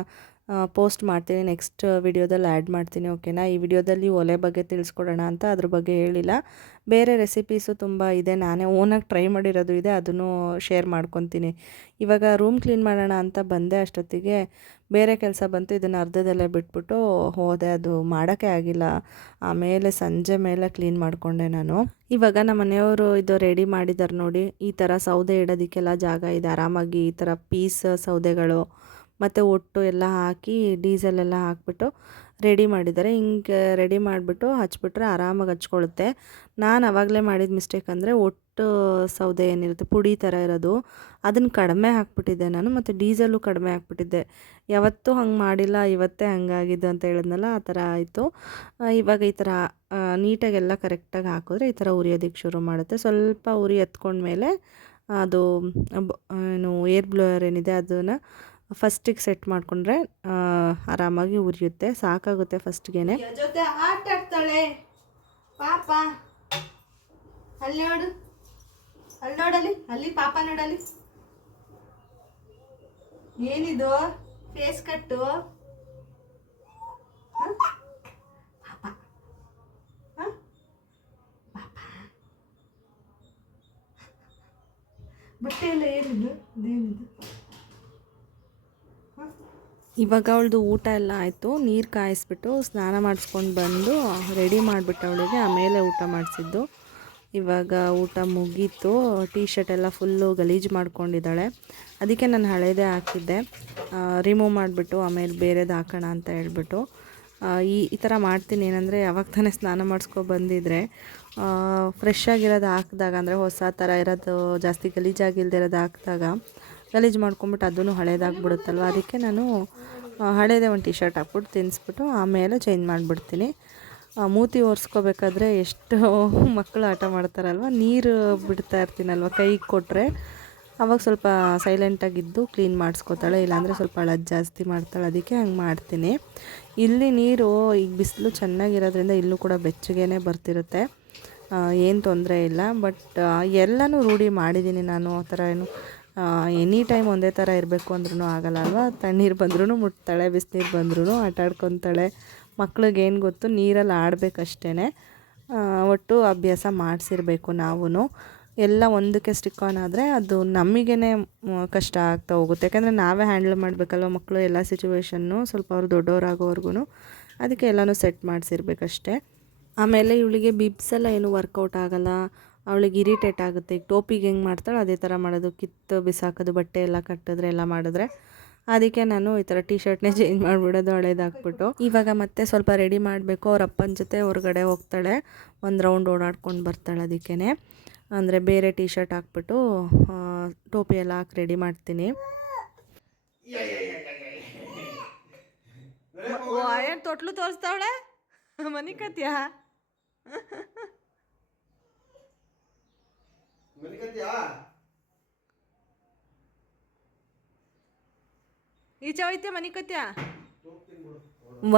ಪೋಸ್ಟ್ ಮಾಡ್ತೀನಿ. ನೆಕ್ಸ್ಟ್ ವಿಡಿಯೋದಲ್ಲಿ ಆ್ಯಡ್ ಮಾಡ್ತೀನಿ, ಓಕೆನಾ. ಈ ವಿಡಿಯೋದಲ್ಲಿ ಒಲೆ ಬಗ್ಗೆ ತಿಳಿಸ್ಕೊಡೋಣ ಅಂತ ಅದ್ರ ಬಗ್ಗೆ ಹೇಳಿಲ್ಲ. ಬೇರೆ ರೆಸಿಪೀಸು ತುಂಬ ಇದೆ, ನಾನೇ ಓನಾಗಿ ಟ್ರೈ ಮಾಡಿರೋದು ಇದೆ, ಅದನ್ನು ಶೇರ್ ಮಾಡ್ಕೊತೀನಿ. ಇವಾಗ ರೂಮ್ ಕ್ಲೀನ್ ಮಾಡೋಣ ಅಂತ ಬಂದೆ, ಅಷ್ಟೊತ್ತಿಗೆ ಬೇರೆ ಕೆಲಸ ಬಂತು. ಇದನ್ನು ಅರ್ಧದಲ್ಲೇ ಬಿಟ್ಬಿಟ್ಟು ಹೋದೆ, ಅದು ಮಾಡೋಕ್ಕೆ ಆಗಿಲ್ಲ. ಆಮೇಲೆ ಸಂಜೆ ಮೇಲೆ ಕ್ಲೀನ್ ಮಾಡಿಕೊಂಡೆ ನಾನು. ಇವಾಗ ನಮ್ಮ ಮನೆಯವರು ಇದು ರೆಡಿ ಮಾಡಿದ್ದಾರೆ ನೋಡಿ, ಈ ಥರ ಸೌದೆ ಇಡೋದಕ್ಕೆಲ್ಲ ಜಾಗ ಇದೆ ಆರಾಮಾಗಿ. ಈ ಥರ ಪೀಸ್ ಸೌದೆಗಳು ಮತ್ತು ಒಟ್ಟು ಎಲ್ಲ ಹಾಕಿ ಡೀಸೆಲೆಲ್ಲ ಹಾಕ್ಬಿಟ್ಟು ರೆಡಿ ಮಾಡಿದ್ದಾರೆ. ಹಿಂಗೆ ರೆಡಿ ಮಾಡಿಬಿಟ್ಟು ಹಚ್ಬಿಟ್ರೆ ಆರಾಮಾಗಿ ಹಚ್ಕೊಳ್ಳುತ್ತೆ. ನಾನು ಆವಾಗಲೇ ಮಾಡಿದ ಮಿಸ್ಟೇಕ್ ಅಂದರೆ ಒಟ್ಟು ಸೌದೆ ಏನಿರುತ್ತೆ ಪುಡಿ ಥರ ಇರೋದು, ಅದನ್ನು ಕಡಿಮೆ ಹಾಕ್ಬಿಟ್ಟಿದ್ದೆ ನಾನು, ಮತ್ತು ಡೀಸೆಲ್ಲು ಕಡಿಮೆ ಹಾಕ್ಬಿಟ್ಟಿದ್ದೆ. ಯಾವತ್ತೂ ಹಂಗೆ ಮಾಡಿಲ್ಲ, ಇವತ್ತೇ ಹಂಗಾಗಿದ್ದು ಅಂತ ಹೇಳಿದ್ನಲ್ಲ, ಆ ಥರ ಆಯಿತು. ಇವಾಗ ಈ ಥರ ನೀಟಾಗೆಲ್ಲ ಕರೆಕ್ಟಾಗಿ ಹಾಕಿದ್ರೆ ಈ ಥರ ಉರಿಯೋದಕ್ಕೆ ಶುರು ಮಾಡುತ್ತೆ. ಸ್ವಲ್ಪ ಉರಿ ಎತ್ಕೊಂಡ್ಮೇಲೆ ಅದು ಏನು ಏರ್ ಬ್ಲೋಯರ್ ಏನಿದೆ ಅದನ್ನು ಫಸ್ಟಿಗೆ ಸೆಟ್ ಮಾಡಿಕೊಂಡ್ರೆ ಆರಾಮಾಗಿ ಉರಿಯುತ್ತೆ. ಸಾಕಾಗುತ್ತೆ ಫಸ್ಟ್ಗೆ. ಜೊತೆ ಆಟ ಆಡ್ತಾಳೆ ಪಾಪ. ಅಲ್ಲಿ ನೋಡು, ಅಲ್ಲಿ ನೋಡಲಿ, ಅಲ್ಲಿ ಪಾಪ ನೋಡಲಿ. ಏನಿದು ಫೇಸ್ ಕಟ್ಟು? ಬಟ್ಟೆ ಎಲ್ಲ ಏನಿದು, ಇದೇನಿದು? ಇವಾಗ ಅವಳದು ಊಟ ಎಲ್ಲ ಆಯಿತು. ನೀರು ಕಾಯಿಸ್ಬಿಟ್ಟು ಸ್ನಾನ ಮಾಡಿಸ್ಕೊಂಡು ಬಂದು ರೆಡಿ ಮಾಡಿಬಿಟ್ಟು ಅವಳಿಗೆ ಆಮೇಲೆ ಊಟ ಮಾಡಿಸಿದ್ದು. ಇವಾಗ ಊಟ ಮುಗೀತು. ಟೀ ಶರ್ಟ್ ಎಲ್ಲ ಫುಲ್ಲು ಗಲೀಜು ಮಾಡ್ಕೊಂಡಿದ್ದಾಳೆ, ಅದಕ್ಕೆ ನಾನು ಹಳೇದೇ ಹಾಕಿದ್ದೆ, ರಿಮೂವ್ ಮಾಡಿಬಿಟ್ಟು ಆಮೇಲೆ ಬೇರೆದು ಹಾಕೋಣ ಅಂತ ಹೇಳ್ಬಿಟ್ಟು ಈ ಥರ ಮಾಡ್ತೀನಿ. ಏನಂದರೆ ಯಾವಾಗ ತಾನೇ ಸ್ನಾನ ಮಾಡಿಸ್ಕೊ ಬಂದಿದ್ರೆ ಫ್ರೆಶ್ ಆಗಿರೋದು ಹಾಕಿದಾಗ, ಅಂದರೆ ಹೊಸ ಥರ ಇರೋದು ಜಾಸ್ತಿ ಗಲೀಜಾಗಿಲ್ದಿರೋದು ಹಾಕಿದಾಗ ಗಲೀಜು ಮಾಡ್ಕೊಂಬಿಟ್ಟು ಅದೂ ಹಳೇದಾಗ್ಬಿಡುತ್ತಲ್ವ. ಅದಕ್ಕೆ ನಾನು ಹಳೇದೇ ಒಂದು ಟೀ ಶರ್ಟ್ ಹಾಕ್ಬಿಟ್ಟು ತಿನ್ನಿಸ್ಬಿಟ್ಟು ಆಮೇಲೆ ಚೇಂಜ್ ಮಾಡಿಬಿಡ್ತೀನಿ. ಮೂತಿ ಒರೆಸ್ಕೋಬೇಕಾದ್ರೆ ಎಷ್ಟು ಮಕ್ಕಳು ಆಟ ಮಾಡ್ತಾರಲ್ವ, ನೀರು ಬಿಡ್ತಾ ಇರ್ತೀನಲ್ವ ಕೈಗೆ ಕೊಟ್ಟರೆ, ಅವಾಗ ಸ್ವಲ್ಪ ಸೈಲೆಂಟಾಗಿದ್ದು ಕ್ಲೀನ್ ಮಾಡಿಸ್ಕೋತಾಳೆ. ಇಲ್ಲಾಂದರೆ ಸ್ವಲ್ಪ ಅಳೋದು ಜಾಸ್ತಿ ಮಾಡ್ತಾಳೆ, ಅದಕ್ಕೆ ಹಂಗೆ ಮಾಡ್ತೀನಿ. ಇಲ್ಲಿ ನೀರು ಈಗ ಬಿಸಿಲು ಚೆನ್ನಾಗಿರೋದ್ರಿಂದ ಇಲ್ಲೂ ಕೂಡ ಬೆಚ್ಚಗೇ ಬರ್ತಿರುತ್ತೆ, ಏನು ತೊಂದರೆ ಇಲ್ಲ. ಬಟ್ ಎಲ್ಲನೂ ರೂಢಿ ಮಾಡಿದ್ದೀನಿ ನಾನು. ಆ ಥರ ಏನು ಎನಿ ಟೈಮ್ ಒಂದೇ ಥರ ಇರಬೇಕು ಅಂದ್ರೂ ಆಗಲ್ಲ ಅಲ್ವಾ. ತಣ್ಣೀರು ಬಂದ್ರೂ ಮುಟ್ತಾಳೆ, ಬಿಸಿನೀರು ಬಂದ್ರೂ ಆಟ ಆಡ್ಕೊತಾಳೆ. ಮಕ್ಳಿಗೇನು ಗೊತ್ತು, ನೀರಲ್ಲಿ ಆಡಬೇಕಷ್ಟೇ. ಒಟ್ಟು ಅಭ್ಯಾಸ ಮಾಡಿಸಿರ್ಬೇಕು ನಾವು. ಎಲ್ಲ ಒಂದಕ್ಕೆ ಸ್ಟಿಕ್ ಆನ್ ಆದರೆ ಅದು ನಮಗೇ ಕಷ್ಟ ಆಗ್ತಾ ಹೋಗುತ್ತೆ. ಯಾಕಂದರೆ ನಾವೇ ಹ್ಯಾಂಡಲ್ ಮಾಡಬೇಕಲ್ವ ಮಕ್ಕಳು ಎಲ್ಲ ಸಿಚುವೇಶನ್ನು, ಸ್ವಲ್ಪ ಅವ್ರು ದೊಡ್ಡವರಾಗೋವರೆಗೂ. ಅದಕ್ಕೆ ಎಲ್ಲನೂ ಸೆಟ್ ಮಾಡಿಸಿರ್ಬೇಕಷ್ಟೆ. ಆಮೇಲೆ ಇವಳಿಗೆ ಬಿಬ್ಸ್ ಎಲ್ಲ ಏನು ವರ್ಕೌಟ್ ಆಗೋಲ್ಲ, ಅವಳಿಗೆ ಇರಿಟೇಟ್ ಆಗುತ್ತೆ. ಈಗ ಟೋಪಿಗೆ ಹೆಂಗೆ ಮಾಡ್ತಾಳೆ ಅದೇ ಥರ ಮಾಡೋದು, ಕಿತ್ತು ಬಿಸಾಕೋದು, ಬಟ್ಟೆ ಎಲ್ಲ ಕಟ್ಟಿದ್ರೆ ಎಲ್ಲ ಮಾಡಿದ್ರೆ. ಅದಕ್ಕೆ ನಾನು ಈ ಥರ ಟಿ ಶರ್ಟ್ನೇ ಚೇಂಜ್ ಮಾಡಿಬಿಡೋದು ಹಳೇದಾಕ್ಬಿಟ್ಟು. ಇವಾಗ ಮತ್ತೆ ಸ್ವಲ್ಪ ರೆಡಿ ಮಾಡಬೇಕು. ಅವ್ರ ಅಪ್ಪನ ಜೊತೆ ಹೊರಗಡೆ ಹೋಗ್ತಾಳೆ, ಒಂದು ರೌಂಡ್ ಓಡಾಡ್ಕೊಂಡು ಬರ್ತಾಳೆ. ಅದಕ್ಕೇ ಅಂದರೆ ಬೇರೆ ಟಿ ಶರ್ಟ್ ಹಾಕ್ಬಿಟ್ಟು ಟೋಪಿ ಎಲ್ಲ ಹಾಕಿ ರೆಡಿ ಮಾಡ್ತೀನಿ. ಏನು ತೊಟ್ಲು ತೋರಿಸ್ತಾವಳೆ ಮನಿ ಕತ್ಯಾ ಈಚೆ ಹೋಯ್ತೆ ಮನಿ ಕತ್ಯಾ.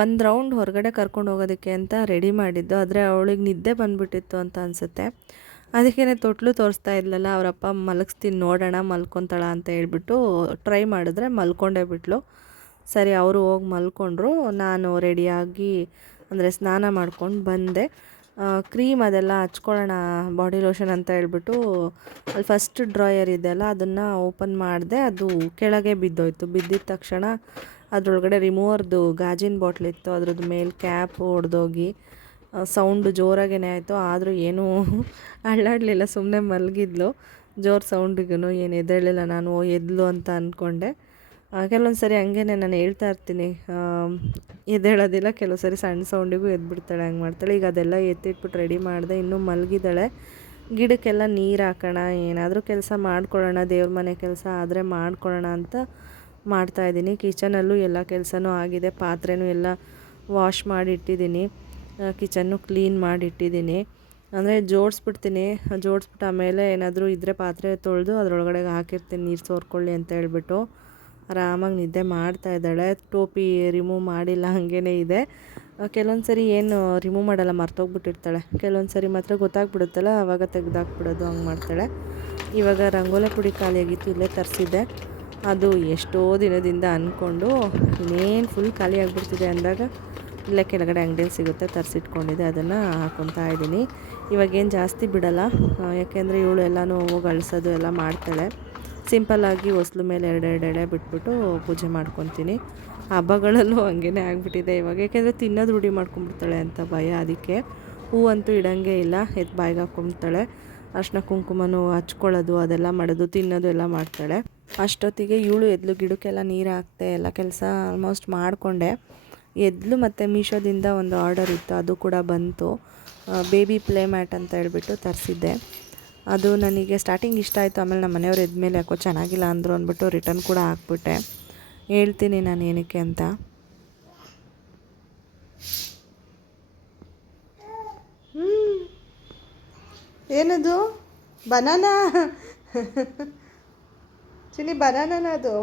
ಒಂದು ರೌಂಡ್ ಹೊರಗಡೆ ಕರ್ಕೊಂಡು ಹೋಗೋದಕ್ಕೆ ಅಂತ ರೆಡಿ ಮಾಡಿದ್ದು, ಆದರೆ ಅವಳಿಗೆ ನಿದ್ದೆ ಬಂದುಬಿಟ್ಟಿತ್ತು ಅಂತ ಅನಿಸುತ್ತೆ. ಅದಕ್ಕೇ ತೊಟ್ಲು ತೋರಿಸ್ತಾ ಇದ್ಲಲ್ಲ, ಅವರಪ್ಪ ಮಲಗಿಸ್ತೀನಿ ನೋಡೋಣ ಮಲ್ಕೊತಾಳ ಅಂತ ಹೇಳ್ಬಿಟ್ಟು ಟ್ರೈ ಮಾಡಿದ್ರೆ ಮಲ್ಕೊಂಡೇ ಬಿಟ್ಲು. ಸರಿ ಅವರು ಹೋಗಿ ಮಲ್ಕೊಂಡ್ರು. ನಾನು ರೆಡಿಯಾಗಿ ಅಂದರೆ ಸ್ನಾನ ಮಾಡ್ಕೊಂಡು ಬಂದೆ. ಕ್ರೀಮ್ ಅದೆಲ್ಲ ಹಚ್ಕೊಳ್ಳೋಣ ಬಾಡಿ ಲೋಷನ್ ಅಂತ ಹೇಳ್ಬಿಟ್ಟು ಅಲ್ಲಿ ಫಸ್ಟ್ ಡ್ರಾಯರ್ ಇದೆಯಲ್ಲ ಅದನ್ನು ಓಪನ್ ಮಾಡಿದೆ. ಅದು ಕೆಳಗೆ ಬಿದ್ದೋಯ್ತು. ಬಿದ್ದಿದ ತಕ್ಷಣ ಅದರೊಳಗಡೆ ರಿಮೂವರ್ದು ಗಾಜಿನ ಬಾಟ್ಲಿತ್ತು, ಅದ್ರದ್ದು ಮೇಲೆ ಕ್ಯಾಪ್ ಒಡೆದೋಗಿ ಸೌಂಡು ಜೋರಾಗೇ ಆಯಿತು. ಆದರೂ ಏನೂ ಅಳ್ಳಾಡಲಿಲ್ಲ, ಸುಮ್ಮನೆ ಮಲಗಿದ್ಲು. ಜೋರು ಸೌಂಡಿಗೂ ಏನು ಎದ್ದೇಳಲಿಲ್ಲ. ನಾನು ಎದ್ಲು ಅಂತ ಅಂದ್ಕೊಂಡೆ. ಕೆಲವೊಂದು ಸರಿ ಹಂಗೇ ನಾನು ಹೇಳ್ತಾ ಇರ್ತೀನಿ, ಎದ್ದೇಳೋದಿಲ್ಲ, ಕೆಲವು ಸರಿ ಸಣ್ಣ ಸೌಂಡಿಗೂ ಎದ್ಬಿಡ್ತಾಳೆ, ಹಂಗೆ ಮಾಡ್ತಾಳೆ. ಈಗ ಅದೆಲ್ಲ ಎತ್ತಿಟ್ಬಿಟ್ಟು ರೆಡಿ ಮಾಡಿದೆ. ಇನ್ನೂ ಮಲಗಿದ್ದಾಳೆ. ಗಿಡಕ್ಕೆಲ್ಲ ನೀರು ಹಾಕೋಣ, ಏನಾದರೂ ಕೆಲಸ ಮಾಡ್ಕೊಳ್ಳೋಣ, ದೇವ್ರ ಮನೆ ಕೆಲಸ ಆದರೆ ಮಾಡ್ಕೊಳ್ಳೋಣ ಅಂತ ಮಾಡ್ತಾಯಿದ್ದೀನಿ. ಕಿಚನಲ್ಲೂ ಎಲ್ಲ ಕೆಲಸನೂ ಆಗಿದೆ. ಪಾತ್ರೆನೂ ಎಲ್ಲ ವಾಶ್ ಮಾಡಿ ಇಟ್ಟಿದ್ದೀನಿ. ಕಿಚನ್ನು ಕ್ಲೀನ್ ಮಾಡಿ ಇಟ್ಟಿದ್ದೀನಿ. ಅಂದರೆ ಜೋಡಿಸ್ಬಿಡ್ತೀನಿ. ಜೋಡಿಸ್ಬಿಟ್ಟು ಆಮೇಲೆ ಏನಾದರೂ ಇದ್ದರೆ ಪಾತ್ರೆ ತೊಳೆದು ಅದರೊಳಗಡೆ ಹಾಕಿರ್ತೀನಿ, ನೀರು ಸೋರ್ಕೊಳ್ಳಿ ಅಂತ ಹೇಳ್ಬಿಟ್ಟು. ಆರಾಮಾಗಿ ನಿದ್ದೆ ಮಾಡ್ತಾಯಿದ್ದಾಳೆ. ಟೋಪಿ ರಿಮೂವ್ ಮಾಡಿಲ್ಲ, ಹಾಗೇ ಇದೆ. ಕೆಲವೊಂದು ಸರಿ ಏನು ರಿಮೂವ್ ಮಾಡಲ್ಲ, ಮರ್ತೋಗ್ಬಿಟ್ಟಿರ್ತಾಳೆ. ಕೆಲವೊಂದು ಸರಿ ಮಾತ್ರ ಗೊತ್ತಾಗ್ಬಿಡುತ್ತಲ್ಲ, ಆವಾಗ ತೆಗೆದಾಕ್ಬಿಡೋದು, ಹಂಗೆ ಮಾಡ್ತಾಳೆ. ಇವಾಗ ರಂಗೋಲಿ ಪುಡಿ ಖಾಲಿಯಾಗಿತ್ತು, ಇಲ್ಲೇ ತರಿಸಿದ್ದೆ. ಅದು ಎಷ್ಟೋ ದಿನದಿಂದ ಅಂದ್ಕೊಂಡು ಇನ್ನೇನು ಫುಲ್ ಖಾಲಿ ಆಗಿಬಿಡ್ತಿದೆ ಅಂದಾಗ ಇಲ್ಲೇ ಕೆಳಗಡೆ ಅಂಗಡಿಯಲ್ಲಿ ಸಿಗುತ್ತೆ, ತರಿಸಿಟ್ಕೊಂಡಿದ್ದೆ, ಅದನ್ನು ಹಾಕ್ಕೊತಾ ಇದ್ದೀನಿ. ಇವಾಗೇನು ಜಾಸ್ತಿ ಬಿಡಲ್ಲ, ಯಾಕೆಂದರೆ ಇವಳು ಎಲ್ಲನೂ ಹೋಗಿ ಅಳಿಸೋದು ಎಲ್ಲ ಮಾಡ್ತಾಳೆ. ಸಿಂಪಲ್ಲಾಗಿ ಹೊಸ್ಲು ಮೇಲೆ ಎರಡೆರಡು ಎಳೆ ಬಿಟ್ಬಿಟ್ಟು ಪೂಜೆ ಮಾಡ್ಕೊತೀನಿ. ಹಬ್ಬಗಳಲ್ಲೂ ಹಂಗೇ ಆಗಿಬಿಟ್ಟಿದೆ ಇವಾಗ, ಯಾಕೆಂದರೆ ತಿನ್ನೋದು ರೂಢಿ ಮಾಡ್ಕೊಂಬಿಡ್ತಾಳೆ ಅಂತ ಭಯ. ಅದಕ್ಕೆ ಹೂವಂತೂ ಇಡೋಂಗೇ ಇಲ್ಲ, ಎತ್ತು ಬಾಯಿಗೆ ಹಾಕ್ಕೊಂಬಿಡ್ತಾಳೆ. ಅರ್ಶಿನ ಕುಂಕುಮನೂ ಹಚ್ಕೊಳ್ಳೋದು ಅದೆಲ್ಲ ಮಾಡೋದು, ತಿನ್ನೋದು ಎಲ್ಲ ಮಾಡ್ತಾಳೆ. ಅಷ್ಟೊತ್ತಿಗೆ ಇವಳು ಎದ್ಲು, ಗಿಡಕ್ಕೆಲ್ಲ ನೀರು ಹಾಕ್ತೆ, ಎಲ್ಲ ಕೆಲಸ ಆಲ್ಮೋಸ್ಟ್ ಮಾಡಿಕೊಂಡೆ. ಎದ್ಲು. ಮತ್ತು ಮೀಶೋದಿಂದ ಒಂದು ಆರ್ಡರ್ ಇತ್ತು, ಅದು ಕೂಡ ಬಂತು. ಬೇಬಿ ಪ್ಲೇ ಮ್ಯಾಟ್ ಅಂತ ಹೇಳ್ಬಿಟ್ಟು ತರಿಸಿದ್ದೆ. ಅದು ನನಗೆ ಸ್ಟಾರ್ಟಿಂಗ್ ಇಷ್ಟ ಆಯಿತು. ಆಮೇಲೆ ನಮ್ಮ ಮನೆಯವ್ರು ಎದ್ಮೇಲೆ ಯಾಕೋ ಚೆನ್ನಾಗಿಲ್ಲ ಅಂದರು ಅಂದ್ಬಿಟ್ಟು ರಿಟರ್ನ್ ಕೂಡ ಹಾಕ್ಬಿಟ್ಟೆ. ಹೇಳ್ತೀನಿ ನಾನು ಏನಕ್ಕೆ ಅಂತ. ಏನದು ಬನಾನಾ ಚಿನ್ನಿ, ಬನಾನಾ ಅದು.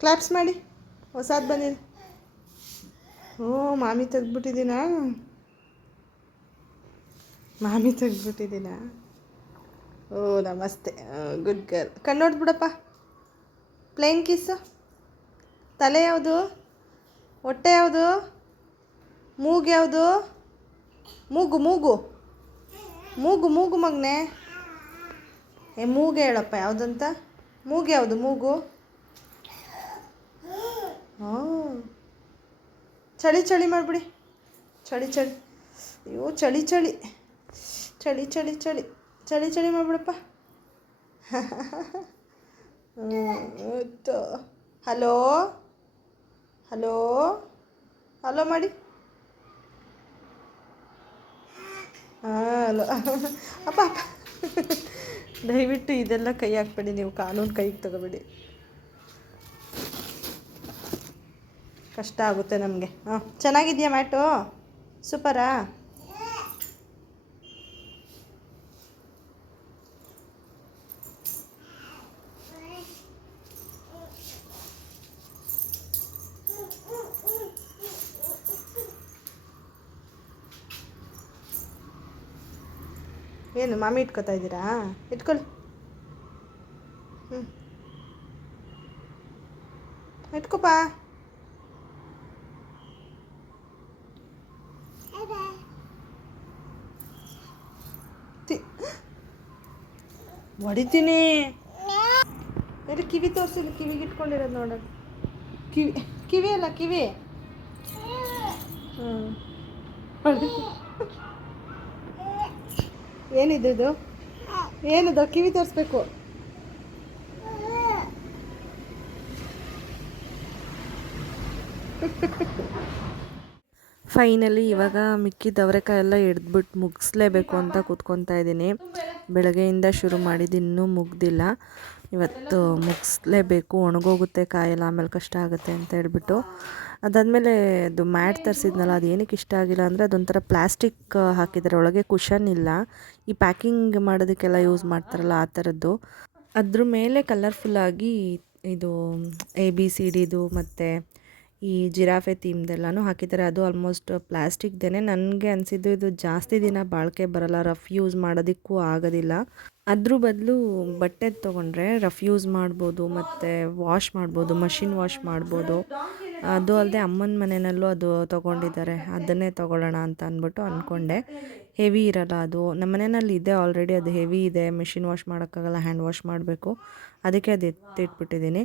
ಕ್ಲಾಪ್ಸ್ ಮಾಡಿ, ಹೊಸದು ಬಂದಿದೆ. ಓ ಮಾಮಿ ತೆಗ್ದುಬಿಟ್ಟಿದ್ದೀನಾ, ಓ ನಮಸ್ತೆ, ಗುಡ್ ಗರ್ಲ್. ಕಣ್ಣೋಡ್ಬಿಡಪ್ಪ. Plane kiss. ತಲೆ ಯಾವುದು, ಹೊಟ್ಟೆ ಯಾವುದು, ಮೂಗು ಯಾವುದು, ಮೂಗು ಮೂಗು ಮೂಗು ಮೂಗು ಮಗನೆ. ಮೂಗು ಹೇಳಪ್ಪ ಯಾವುದಂತ. ಮೂಗು ಯಾವುದು, ಮೂಗು. ಹಾಂ, ಚಳಿ ಚಳಿ ಮಾಡಿಬಿಡಿ. ಚಳಿ ಚಳಿ, ಅಯ್ಯೋ ಚಳಿ ಚಳಿ ಚಳಿ ಚಳಿ ಚಳಿ ಚಳಿ ಚಳಿ ಮಾಡಿಬಿಡಪ್ಪ. ಹಲೋ ಹಲೋ ಹಲೋ ಮಾಡಿ. ಹಲೋ ಅಪ್ಪ ಅಪ್ಪ, ದಯವಿಟ್ಟು ಇದೆಲ್ಲ ಕೈ ಹಾಕ್ಬೇಡಿ ನೀವು, ಕಾನೂನು ಕೈಗೆ ತಗೋಬೇಡಿ, ಕಷ್ಟ ಆಗುತ್ತೆ ನಮಗೆ. ಹಾಂ, ಚೆನ್ನಾಗಿದೆಯಾ ಮ್ಯಾಟು? ಸೂಪರಾ? ಏನು ಮಾಮಿ ಇಟ್ಕೊತಾ ಇದ್ದೀರಾ? ಇಟ್ಕೊಳ್ಳಿ. ಎತ್ಕೊಪ್ಪ. ಹೊಡಿತೀನಿ. ಎಲ್ಲಿ ಕಿವಿ ತೋರಿಸಿಲ್ಲ, ಕಿವಿಗೆ ಇಟ್ಕೊಂಡಿರೋದು ನೋಡೋಣ. ಕಿವಿ ಕಿವಿ ಅಲ್ಲ, ಕಿವಿ. ಹ್ಞೂ ಏನಿದು? ಏನದು? ಕಿವಿ ತೋರಿಸ್ಬೇಕು. ಫೈನಲಿ ಇವಾಗ ಮಿಕ್ಕಿದ ಅವರೆಕಾಯಿ ಎಲ್ಲ ಹಿಡ್ದ್ಬಿಟ್ಟು ಮುಗಿಸ್ಲೇಬೇಕು ಅಂತ ಕೂತ್ಕೊತಾ ಇದ್ದೀನಿ. ಬೆಳಗ್ಗೆಯಿಂದ ಶುರು ಮಾಡಿದ್ದು ಇನ್ನೂ ಮುಗ್ದಿಲ್ಲ. ಇವತ್ತು ಮುಗಿಸ್ಲೇಬೇಕು, ಒಣಗೋಗುತ್ತೆ ಕಾಯೆಲ್ಲ, ಆಮೇಲೆ ಕಷ್ಟ ಆಗುತ್ತೆ ಅಂತ ಹೇಳ್ಬಿಟ್ಟು. ಅದಾದಮೇಲೆ ಅದು ಮ್ಯಾಟ್ ತರಿಸಿದ್ನಲ್ಲ, ಅದು ಏನಕ್ಕೆ ಇಷ್ಟ ಆಗಿಲ್ಲ ಅಂದರೆ ಅದೊಂಥರ ಪ್ಲಾಸ್ಟಿಕ್ ಹಾಕಿದ್ದಾರೆ, ಒಳಗೆ ಕುಷನ್ ಇಲ್ಲ. ಈ ಪ್ಯಾಕಿಂಗ್ ಮಾಡೋದಕ್ಕೆಲ್ಲ ಯೂಸ್ ಮಾಡ್ತಾರಲ್ಲ ಆ ಥರದ್ದು. ಅದ್ರ ಮೇಲೆ ಕಲರ್ಫುಲ್ಲಾಗಿ ಇದು ABCDದು ಮತ್ತು ಈ ಜಿರಾಫೆ ಥೀಮ್ದೆಲ್ಲನೂ ಹಾಕಿದ್ದಾರೆ. ಅದು ಆಲ್ಮೋಸ್ಟ್ ಪ್ಲಾಸ್ಟಿಕ್ದೇ. ನನಗೆ ಅನಿಸಿದ್ದು ಇದು ಜಾಸ್ತಿ ದಿನ ಬಾಳಿಕೆ ಬರೋಲ್ಲ, ರಫ್ ಯೂಸ್ ಮಾಡೋದಕ್ಕೂ ಆಗೋದಿಲ್ಲ. ಅದ್ರ ಬದಲು ಬಟ್ಟೆ ತೊಗೊಂಡ್ರೆ ರಫ್ ಯೂಸ್ ಮಾಡ್ಬೋದು ಮತ್ತು ವಾಶ್ ಮಾಡ್ಬೋದು, ಮಷಿನ್ ವಾಶ್ ಮಾಡ್ಬೋದು. ಅದು ಅಲ್ಲದೆ ಅಮ್ಮನ ಮನೆಯಲ್ಲೂ ಅದು ತೊಗೊಂಡಿದ್ದಾರೆ, ಅದನ್ನೇ ತೊಗೊಳ್ಳೋಣ ಅಂತ ಅಂದ್ಬಿಟ್ಟು ಅಂದ್ಕೊಂಡೆ. ಹೆವಿ ಇರೋಲ್ಲ ಅದು. ನಮ್ಮ ಮನೆಯಲ್ಲಿ ಇದೆ ಆಲ್ರೆಡಿ, ಅದು ಹೆವಿ ಇದೆ, ಮಿಷಿನ್ ವಾಶ್ ಮಾಡೋಕ್ಕಾಗಲ್ಲ, ಹ್ಯಾಂಡ್ ವಾಶ್ ಮಾಡಬೇಕು. ಅದಕ್ಕೆ ಅದು ಎತ್ತಿಟ್ಬಿಟ್ಟಿದ್ದೀನಿ.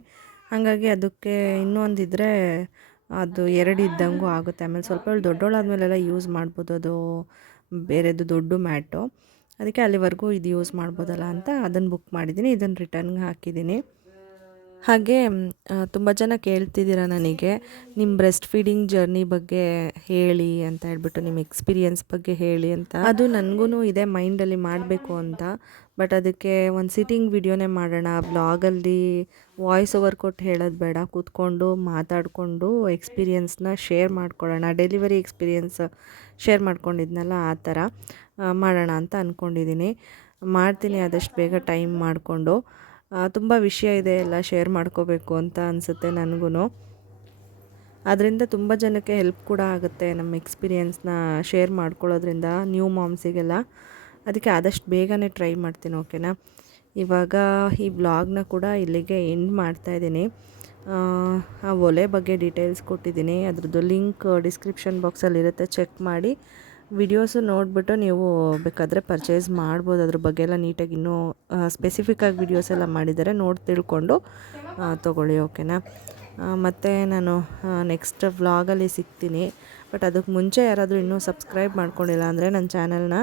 ಹಾಗಾಗಿ ಅದಕ್ಕೆ ಇನ್ನೂ ಒಂದಿದ್ರೆ ಅದು 2 ಇದ್ದಂಗೂ ಆಗುತ್ತೆ. ಆಮೇಲೆ ಸ್ವಲ್ಪ ದೊಡ್ಡೋಳಾದ್ಮೇಲೆಲ್ಲ ಯೂಸ್ ಮಾಡ್ಬೋದು, ಅದು ಬೇರೆದು ದೊಡ್ಡ ಮ್ಯಾಟು. ಅದಕ್ಕೆ ಅಲ್ಲಿವರೆಗೂ ಇದು ಯೂಸ್ ಮಾಡ್ಬೋದಲ್ಲ ಅಂತ ಅದನ್ನು ಬುಕ್ ಮಾಡಿದ್ದೀನಿ. ಇದನ್ನು ರಿಟರ್ನ್ಗೆ ಹಾಕಿದ್ದೀನಿ. ಹಾಗೆ ತುಂಬ ಜನ ಕೇಳ್ತಿದ್ದೀರ ನನಗೆ, ನಿಮ್ಮ ಬ್ರೆಸ್ಟ್ ಫೀಡಿಂಗ್ ಜರ್ನಿ ಬಗ್ಗೆ ಹೇಳಿ ಅಂತ ಹೇಳ್ಬಿಟ್ಟು, ನಿಮ್ಮ ಎಕ್ಸ್ಪೀರಿಯನ್ಸ್ ಬಗ್ಗೆ ಹೇಳಿ ಅಂತ. ಅದು ನನಗೂ ಇದೆ ಮೈಂಡಲ್ಲಿ ಮಾಡಬೇಕು ಅಂತ. ಬಟ್ ಅದಕ್ಕೆ ಒಂದು ಸಿಟ್ಟಿಂಗ್ ವಿಡಿಯೋನೇ ಮಾಡೋಣ, ಬ್ಲಾಗಲ್ಲಿ ವಾಯ್ಸ್ ಓವರ್ ಕೊಟ್ಟು ಹೇಳೋದು ಬೇಡ, ಕೂತ್ಕೊಂಡು ಮಾತಾಡಿಕೊಂಡು ಎಕ್ಸ್ಪೀರಿಯನ್ಸ್ನ ಶೇರ್ ಮಾಡ್ಕೊಳ್ಳೋಣ. ಡೆಲಿವರಿ ಎಕ್ಸ್ಪೀರಿಯನ್ಸ್ ಶೇರ್ ಮಾಡ್ಕೊಂಡಿದ್ನಲ್ಲ ಆ ಥರ ಮಾಡೋಣ ಅಂತ ಅಂದ್ಕೊಂಡಿದ್ದೀನಿ. ಮಾಡ್ತೀನಿ ಆದಷ್ಟು ಬೇಗ ಟೈಮ್ ಮಾಡಿಕೊಂಡು. ತುಂಬ ವಿಷಯ ಇದೆ, ಎಲ್ಲ ಶೇರ್ ಮಾಡ್ಕೋಬೇಕು ಅಂತ ಅನಿಸುತ್ತೆ ನನಗೂ. ಅದರಿಂದ ತುಂಬ ಜನಕ್ಕೆ ಹೆಲ್ಪ್ ಕೂಡ ಆಗುತ್ತೆ ನಮ್ಮ ಎಕ್ಸ್ಪೀರಿಯನ್ಸ್ನ ಶೇರ್ ಮಾಡ್ಕೊಳ್ಳೋದ್ರಿಂದ, ನ್ಯೂ ಮಾಮ್ಸಿಗೆಲ್ಲ. ಅದಕ್ಕೆ ಆದಷ್ಟು ಬೇಗನೆ ಟ್ರೈ ಮಾಡ್ತೀನಿ, ಓಕೆನಾ. ಇವಾಗ ಈ ಬ್ಲಾಗ್ನ ಕೂಡ ಇಲ್ಲಿಗೆ ಎಂಡ್ ಮಾಡ್ತಾಯಿದ್ದೀನಿ. ಆ ಒಲೆ ಬಗ್ಗೆ ಡೀಟೇಲ್ಸ್ ಕೊಟ್ಟಿದ್ದೀನಿ, ಅದ್ರದ್ದು ಲಿಂಕ್ ಡಿಸ್ಕ್ರಿಪ್ಷನ್ ಬಾಕ್ಸಲ್ಲಿರುತ್ತೆ, ಚೆಕ್ ಮಾಡಿ. ವಿಡಿಯೋಸು ನೋಡಿಬಿಟ್ಟು ನೀವು ಬೇಕಾದರೆ ಪರ್ಚೇಸ್ ಮಾಡ್ಬೋದು. ಅದ್ರ ಬಗ್ಗೆ ಎಲ್ಲ ನೀಟಾಗಿ ಇನ್ನೂ ಸ್ಪೆಸಿಫಿಕ್ಕಾಗಿ ವಿಡಿಯೋಸ್ ಎಲ್ಲ ಮಾಡಿದ್ದಾರೆ, ನೋಡಿ ತಿಳ್ಕೊಂಡು ತೊಗೊಳ್ಳಿ, ಓಕೆನಾ. ಮತ್ತು ನಾನು ನೆಕ್ಸ್ಟ್ ವ್ಲಾಗಲ್ಲಿ ಸಿಗ್ತೀನಿ. ಬಟ್ ಅದಕ್ಕೆ ಮುಂಚೆ ಯಾರಾದರೂ ಇನ್ನೂ ಸಬ್ಸ್ಕ್ರೈಬ್ ಮಾಡ್ಕೊಂಡಿಲ್ಲ ಅಂದರೆ ನನ್ನ ಚಾನಲ್ನ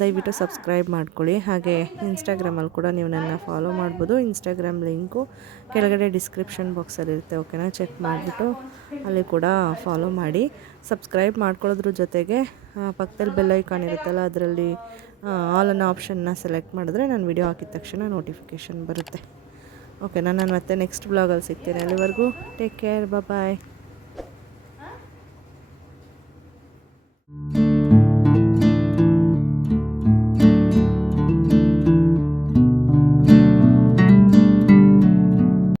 ದಯವಿಟ್ಟು ಸಬ್ಸ್ಕ್ರೈಬ್ ಮಾಡ್ಕೊಳ್ಳಿ. ಹಾಗೆ ಇನ್ಸ್ಟಾಗ್ರಾಮಲ್ಲಿ ಕೂಡ ನೀವು ನನ್ನ ಫಾಲೋ ಮಾಡ್ಬೋದು. ಇನ್ಸ್ಟಾಗ್ರಾಮ್ ಲಿಂಕು ಕೆಳಗಡೆ ಡಿಸ್ಕ್ರಿಪ್ಷನ್ ಬಾಕ್ಸಲ್ಲಿರುತ್ತೆ, ಓಕೆನಾ. ಚೆಕ್ ಮಾಡಿಬಿಟ್ಟು ಅಲ್ಲಿ ಕೂಡ ಫಾಲೋ ಮಾಡಿ. ಸಬ್ಸ್ಕ್ರೈಬ್ ಮಾಡ್ಕೊಳ್ಳೋದ್ರ ಜೊತೆಗೆ ಪಕ್ಕದಲ್ಲಿ ಬೆಲ್ ಐಕಾನ್ ಇರುತ್ತಲ್ಲ, ಅದರಲ್ಲಿ ಆಲ್ ಅನ್ನೋ ಆಪ್ಷನ್ನ ಸೆಲೆಕ್ಟ್ ಮಾಡಿದ್ರೆ ನಾನು ವಿಡಿಯೋ ಹಾಕಿದ ತಕ್ಷಣ ನೋಟಿಫಿಕೇಷನ್ ಬರುತ್ತೆ, ಓಕೆನಾ. ನಾನು ಮತ್ತೆ ನೆಕ್ಸ್ಟ್ ಬ್ಲಾಗಲ್ಲಿ ಸಿಗ್ತೀನಿ. ಅಲ್ಲಿವರೆಗೂ ಟೇಕ್ ಕೇರ್, ಬಾಯ್.